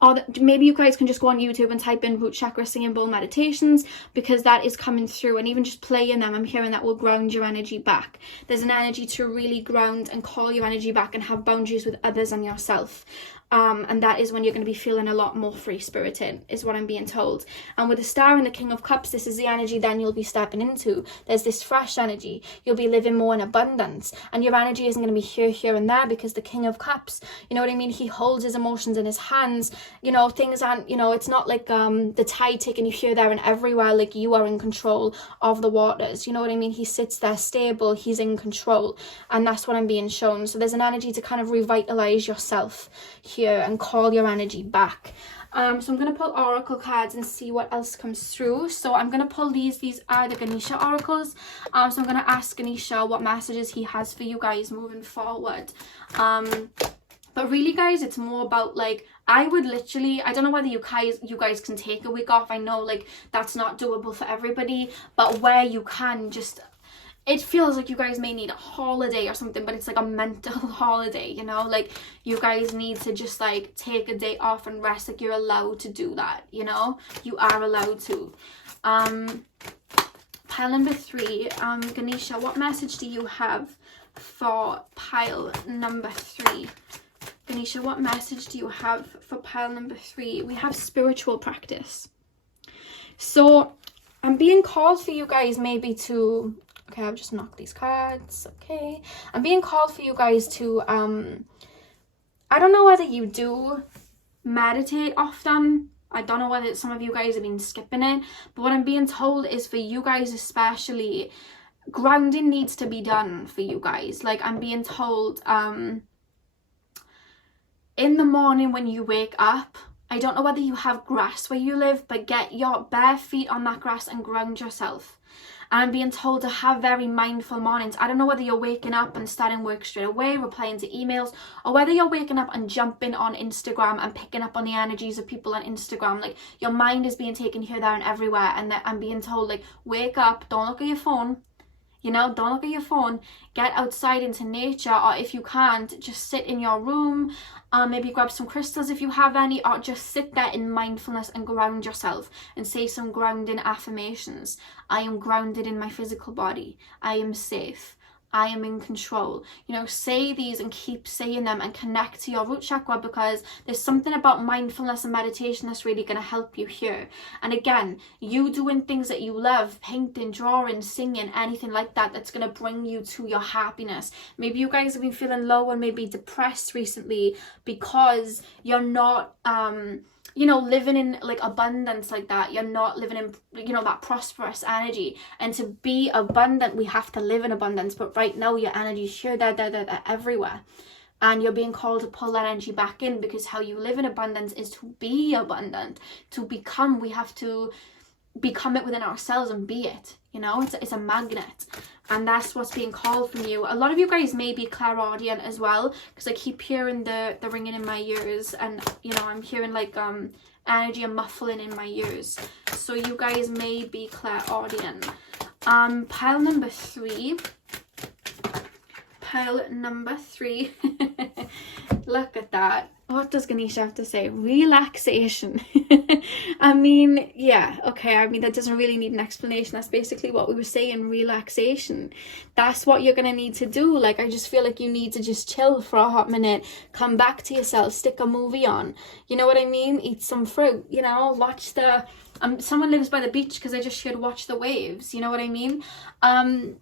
or maybe you guys can just go on YouTube and type in root chakra singing bowl meditations, because that is coming through, and even just playing them, I'm hearing that will ground your energy back. There's an energy to really ground and call your energy back and have boundaries with others and yourself. And that is when you're going to be feeling a lot more free-spirited, is what I'm being told. And with the Star and the King of Cups, this is the energy then you'll be stepping into. There's this fresh energy. You'll be living more in abundance. And your energy isn't going to be here, and there, because the King of Cups, you know what I mean? He holds his emotions in his hands. You know, things aren't, you know, it's not like the tide taking you here, there, and everywhere. Like you are in control of the waters. You know what I mean? He sits there stable. He's in control. And that's what I'm being shown. So there's an energy to kind of revitalize yourself here and call your energy back. So I'm going to pull oracle cards and see what else comes through. So I'm going to pull these are the Ganesha oracles. So I'm going to ask Ganesha what messages he has for you guys moving forward. But really, guys, it's more about like, I would literally, I don't know whether you guys can take a week off. I know like that's not doable for everybody, but where you can, just, it feels like you guys may need a holiday or something, but it's like a mental holiday, you know, like you guys need to just like take a day off and rest. Like you're allowed to do that, you know, you are allowed to. Pile number 3, Ganesha, what message do you have for pile number 3? Ganesha, what message do you have for pile number 3? We have spiritual practice. So I'm being called for you guys maybe to, okay, I've just knocked these cards. Okay. I'm being called for you guys to, I don't know whether you do meditate often. I don't know whether some of you guys have been skipping it. But what I'm being told is for you guys especially, grounding needs to be done for you guys. Like I'm being told, in the morning when you wake up, I don't know whether you have grass where you live, but get your bare feet on that grass and ground yourself. And I'm being told to have very mindful mornings. I don't know whether you're waking up and starting work straight away, replying to emails, or whether you're waking up and jumping on Instagram and picking up on the energies of people on Instagram. Like your mind is being taken here, there, and everywhere. And I'm being told like, wake up, don't look at your phone. You know, don't look at your phone, get outside into nature, or if you can't, just sit in your room, maybe grab some crystals if you have any, or just sit there in mindfulness and ground yourself and say some grounding affirmations. I am grounded in my physical body. I am safe. I am in control. You know, say these and keep saying them and connect to your root chakra, because there's something about mindfulness and meditation that's really going to help you here. And again, you doing things that you love, painting, drawing, singing, anything like that, that's going to bring you to your happiness. Maybe you guys have been feeling low and maybe depressed recently because you're not you know, living in like abundance like that. You're not living in, you know, that prosperous energy. And to be abundant, we have to live in abundance. But right now, your energy is here, there, everywhere. And you're being called to pull that energy back in, because how you live in abundance is to be abundant. To become, we have to become it within ourselves and be it. You know, it's a magnet. And that's what's being called from you. A lot of you guys may be clairaudient as well, because I keep hearing the ringing in my ears, and you know, I'm hearing like energy and muffling in my ears. So you guys may be clairaudient. Pile number three. Look at that. What does Ganesha have to say? Relaxation. I mean, yeah, okay. I mean, that doesn't really need an explanation. That's basically what we were saying, relaxation. That's what you're going to need to do. Like, I just feel like you need to just chill for a hot minute, come back to yourself, stick a movie on. You know what I mean? Eat some fruit, you know, watch the... someone lives by the beach because I just should watch the waves. You know what I mean? And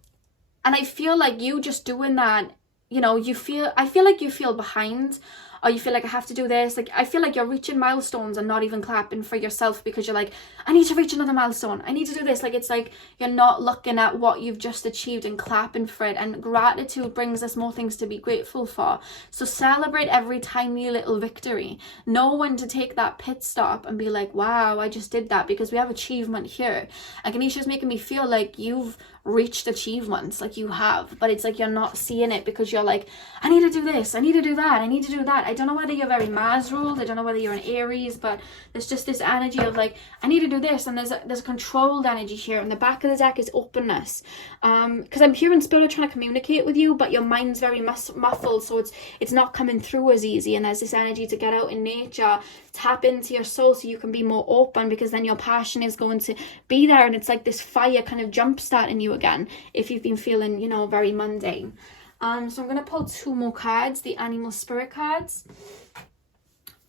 I feel like you just doing that, you know, I feel like you feel behind, or you feel like I have to do this. Like, I feel like you're reaching milestones and not even clapping for yourself, because you're like, I need to reach another milestone. I need to do this. Like, it's like you're not looking at what you've just achieved and clapping for it. And gratitude brings us more things to be grateful for. So celebrate every tiny little victory. Know when to take that pit stop and be like, wow, I just did that, because we have achievement here. And Ganesha's making me feel like you've reached achievements, like you have, but it's like you're not seeing it, because you're like, I need to do this, I need to do that, I need to do that. I don't know whether you're very Mars ruled, I don't know whether you're an Aries, but there's just this energy of like, I need to do this. And there's a controlled energy here, and the back of the deck is openness, because I'm hearing spirit trying to communicate with you, but your mind's very muffled, so it's not coming through as easy. And there's this energy to get out in nature, tap into your soul so you can be more open, because then your passion is going to be there, and it's like this fire kind of jump starting you again if you've been feeling, you know, very mundane. So I'm going to pull two more cards, the animal spirit cards.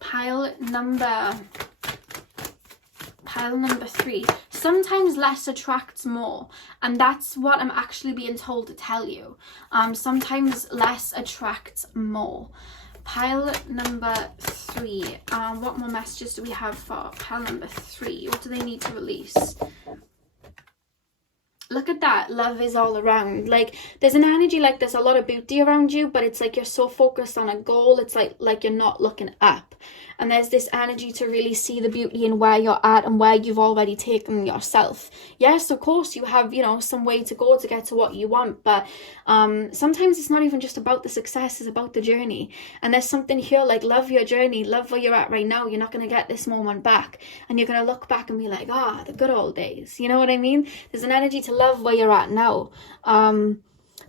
Pile number 3. Sometimes less attracts more, and that's what I'm actually being told to tell you. Sometimes less attracts more. Pile number 3. What more messages do we have for pile number 3? What do they need to release? Look at that. Love is all around. Like, there's an energy like there's a lot of beauty around you, but it's like you're so focused on a goal, it's like you're not looking up. And there's this energy to really see the beauty in where you're at and where you've already taken yourself. Yes, of course, you have, you know, some way to go to get to what you want, but sometimes it's not even just about the success, it's about the journey. And there's something here like, love your journey, love where you're at right now. You're not going to get this moment back, and you're going to look back and be like, the good old days. You know what I mean? There's an energy to love where you're at now.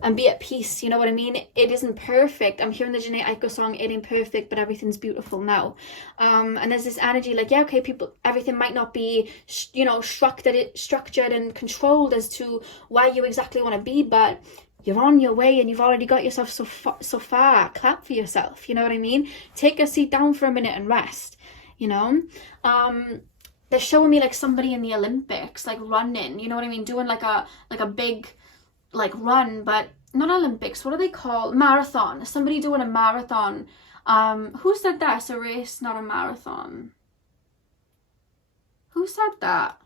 And be at peace, you know what I mean? It isn't perfect. I'm hearing the Janae Aiko song, it ain't perfect, but everything's beautiful now. And there's this energy like, yeah, okay, everything might not be, you know, structured and controlled as to where you exactly want to be, but you're on your way and you've already got yourself so far. Clap for yourself, you know what I mean? Take a seat down for a minute and rest, you know? They're showing me like somebody in the Olympics, like running, you know what I mean? Doing like a big like run, but not Olympics, what are they called? Marathon. Somebody doing a marathon. Who said that? It's a race, not a marathon. Who said that?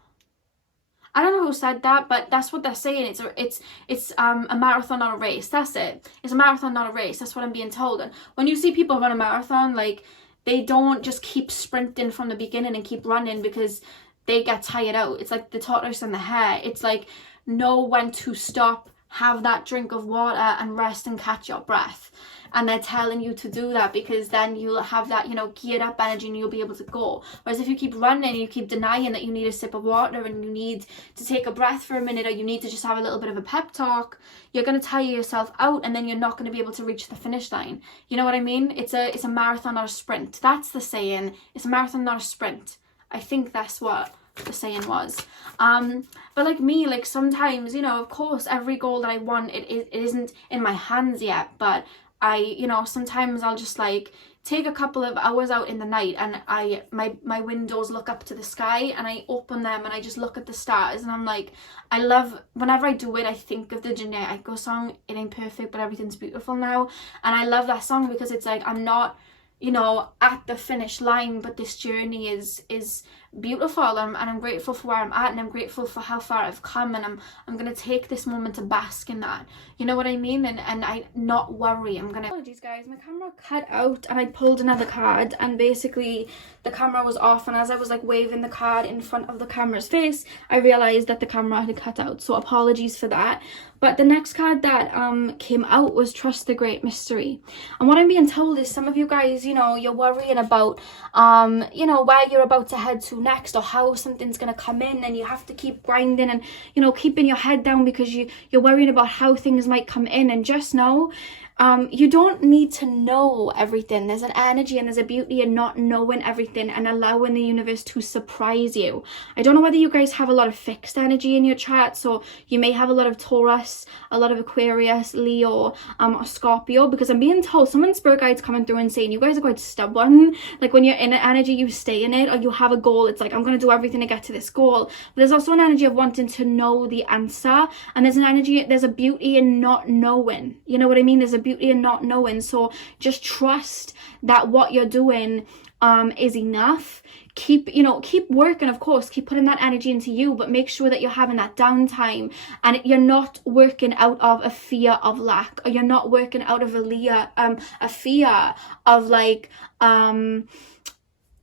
I don't know who said that, but that's what they're saying. It's a marathon, not a race. That's it. It's a marathon, not a race. That's what I'm being told. And when you see people run a marathon, like, they don't just keep sprinting from the beginning and keep running because they get tired out. It's like the tortoise and the hare. It's like, know when to stop, have that drink of water and rest and catch your breath. And they're telling you to do that because then you'll have that, you know, geared up energy and you'll be able to go. Whereas if you keep running and you keep denying that you need a sip of water and you need to take a breath for a minute, or you need to just have a little bit of a pep talk, you're going to tire yourself out and then you're not going to be able to reach the finish line. You know what I mean? It's a marathon, not a sprint. That's the saying. It's a marathon, not a sprint. I think that's what the saying was. But like me, like sometimes, you know, of course, every goal that I want, it isn't in my hands yet, but I, you know, sometimes I'll just like take a couple of hours out in the night, and my windows look up to the sky, and I open them and I just look at the stars, and I'm like, I love, whenever I do it, I think of the Jhené Aiko song, It Ain't Perfect But Everything's Beautiful Now, and I love that song because it's like, I'm not, you know, at the finish line, but this journey is beautiful, and I'm grateful for where I'm at, and I'm grateful for how far I've come, and I'm gonna take this moment to bask in that, you know what I mean, and I not worry. I'm gonna, apologies guys, my camera cut out and I pulled another card, and basically the camera was off, and as I was like waving the card in front of the camera's face, I realized that the camera had cut out, so apologies for that. But the next card that came out was Trust the Great Mystery. And what I'm being told is some of you guys, you know, you're worrying about, you know, where you're about to head to next, or how something's going to come in, and you have to keep grinding and, you know, keeping your head down because you're worrying about how things might come in. And just know, you don't need to know everything. There's an energy and there's a beauty in not knowing everything and allowing the universe to surprise you. I don't know whether you guys have a lot of fixed energy in your chart, so you may have a lot of Taurus, a lot of Aquarius, Leo, or Scorpio, because I'm being told someone's spirit guide's coming through and saying you guys are quite stubborn. Like when you're in an energy, you stay in it, or you have a goal, it's like, I'm going to do everything to get to this goal. But there's also an energy of wanting to know the answer, and there's an energy, there's a beauty in not knowing, you know what I mean? There's a beauty in not knowing, so just trust that what you're doing is enough. Keep working, of course, keep putting that energy into you, but make sure that you're having that downtime, and you're not working out of a fear of lack, or you're not working out of a fear of like,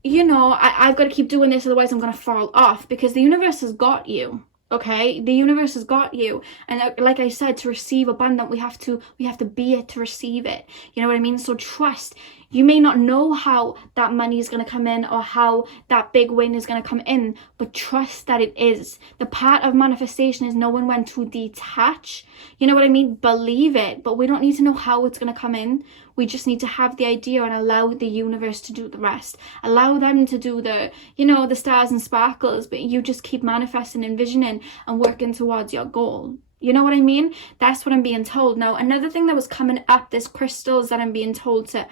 you know, I've got to keep doing this, otherwise I'm going to fall off, because the universe has got you. Okay, the universe has got you, and like I said, to receive abundant, we have to be it to receive it. You know what I mean? So trust. You may not know how that money is going to come in, or how that big win is going to come in, but trust that it is. The part of manifestation is knowing when to detach. You know what I mean? Believe it, but we don't need to know how it's going to come in. We just need to have the idea and allow the universe to do the rest. Allow them to do the, you know, the stars and sparkles, but you just keep manifesting, envisioning, and working towards your goal. You know what I mean? That's what I'm being told. Now, another thing that was coming up, there's crystals that I'm being told to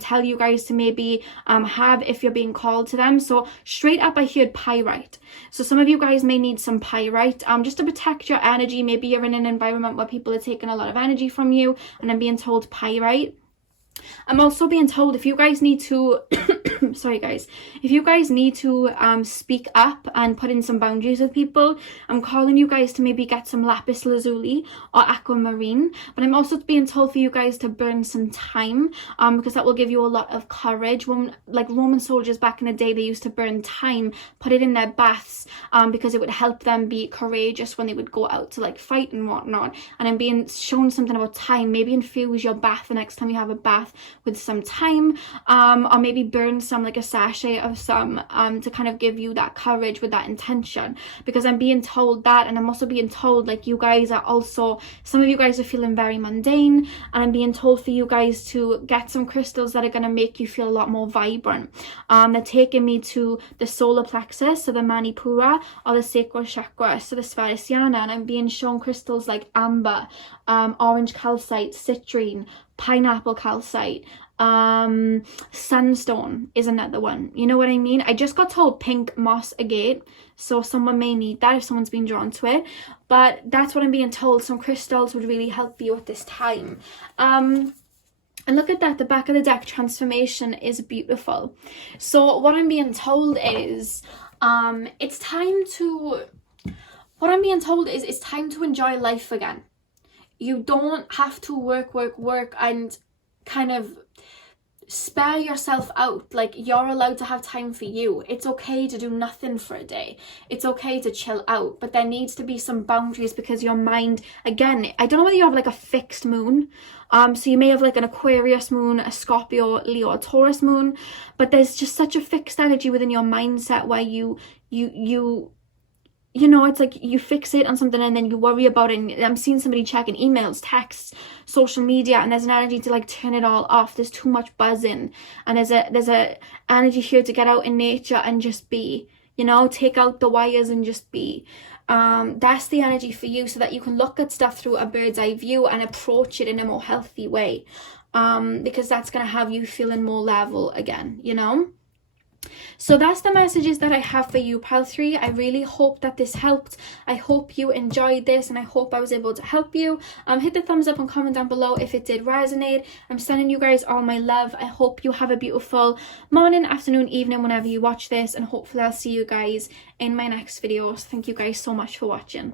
tell you guys to maybe have if you're being called to them. So straight up, I heard pyrite. So some of you guys may need some pyrite just to protect your energy. Maybe you're in an environment where people are taking a lot of energy from you, and I'm being told pyrite. I'm also being told if you guys need to sorry guys, if you guys need to speak up and put in some boundaries with people, I'm calling you guys to maybe get some lapis lazuli or aquamarine. But I'm also being told for you guys to burn some thyme, because that will give you a lot of courage. When, like Roman soldiers back in the day, they used to burn thyme, put it in their baths, because it would help them be courageous when they would go out to like fight and whatnot. And I'm being shown something about thyme. Maybe infuse your bath the next time you have a bath with some thyme, or maybe burn some, like a sachet of some, to kind of give you that courage with that intention, because I'm being told that. And I'm also being told like you guys are also, some of you guys are feeling very mundane, and I'm being told for you guys to get some crystals that are going to make you feel a lot more vibrant. They're taking me to the solar plexus, so the manipura, or the sacral chakra, so the spariciana, and I'm being shown crystals like amber, orange calcite, citrine, pineapple calcite, sunstone is another one. You know what I mean? I just got told pink moss agate, so someone may need that if someone's been drawn to it, but that's what I'm being told. Some crystals would really help you at this time. And look at that, the back of the deck, transformation, is beautiful. So what I'm being told is it's time to enjoy life again. You don't have to work and kind of spare yourself out. Like, you're allowed to have time for you. It's okay to do nothing for a day. It's okay to chill out, but there needs to be some boundaries, because your mind, again, I don't know whether you have like a fixed moon, so you may have like an Aquarius moon, a Scorpio, Leo, or Taurus moon, but there's just such a fixed energy within your mindset where you know, it's like you fixate on something and then you worry about it. And I'm seeing somebody checking emails, texts, social media, and there's an energy to like turn it all off. There's too much buzzing, and there's a energy here to get out in nature and just be. you know, take out the wires and just be. That's the energy for you, so that you can look at stuff through a bird's eye view and approach it in a more healthy way, because that's going to have you feeling more level again, you know. So that's the messages that I have for you, pile 3. I really hope that this helped. I hope you enjoyed this, and I hope I was able to help you. Hit the thumbs up and comment down below if it did resonate. I'm sending you guys all my love. I hope you have a beautiful morning, afternoon, evening, whenever you watch this, and hopefully I'll see you guys in my next videos. Thank you guys so much for watching.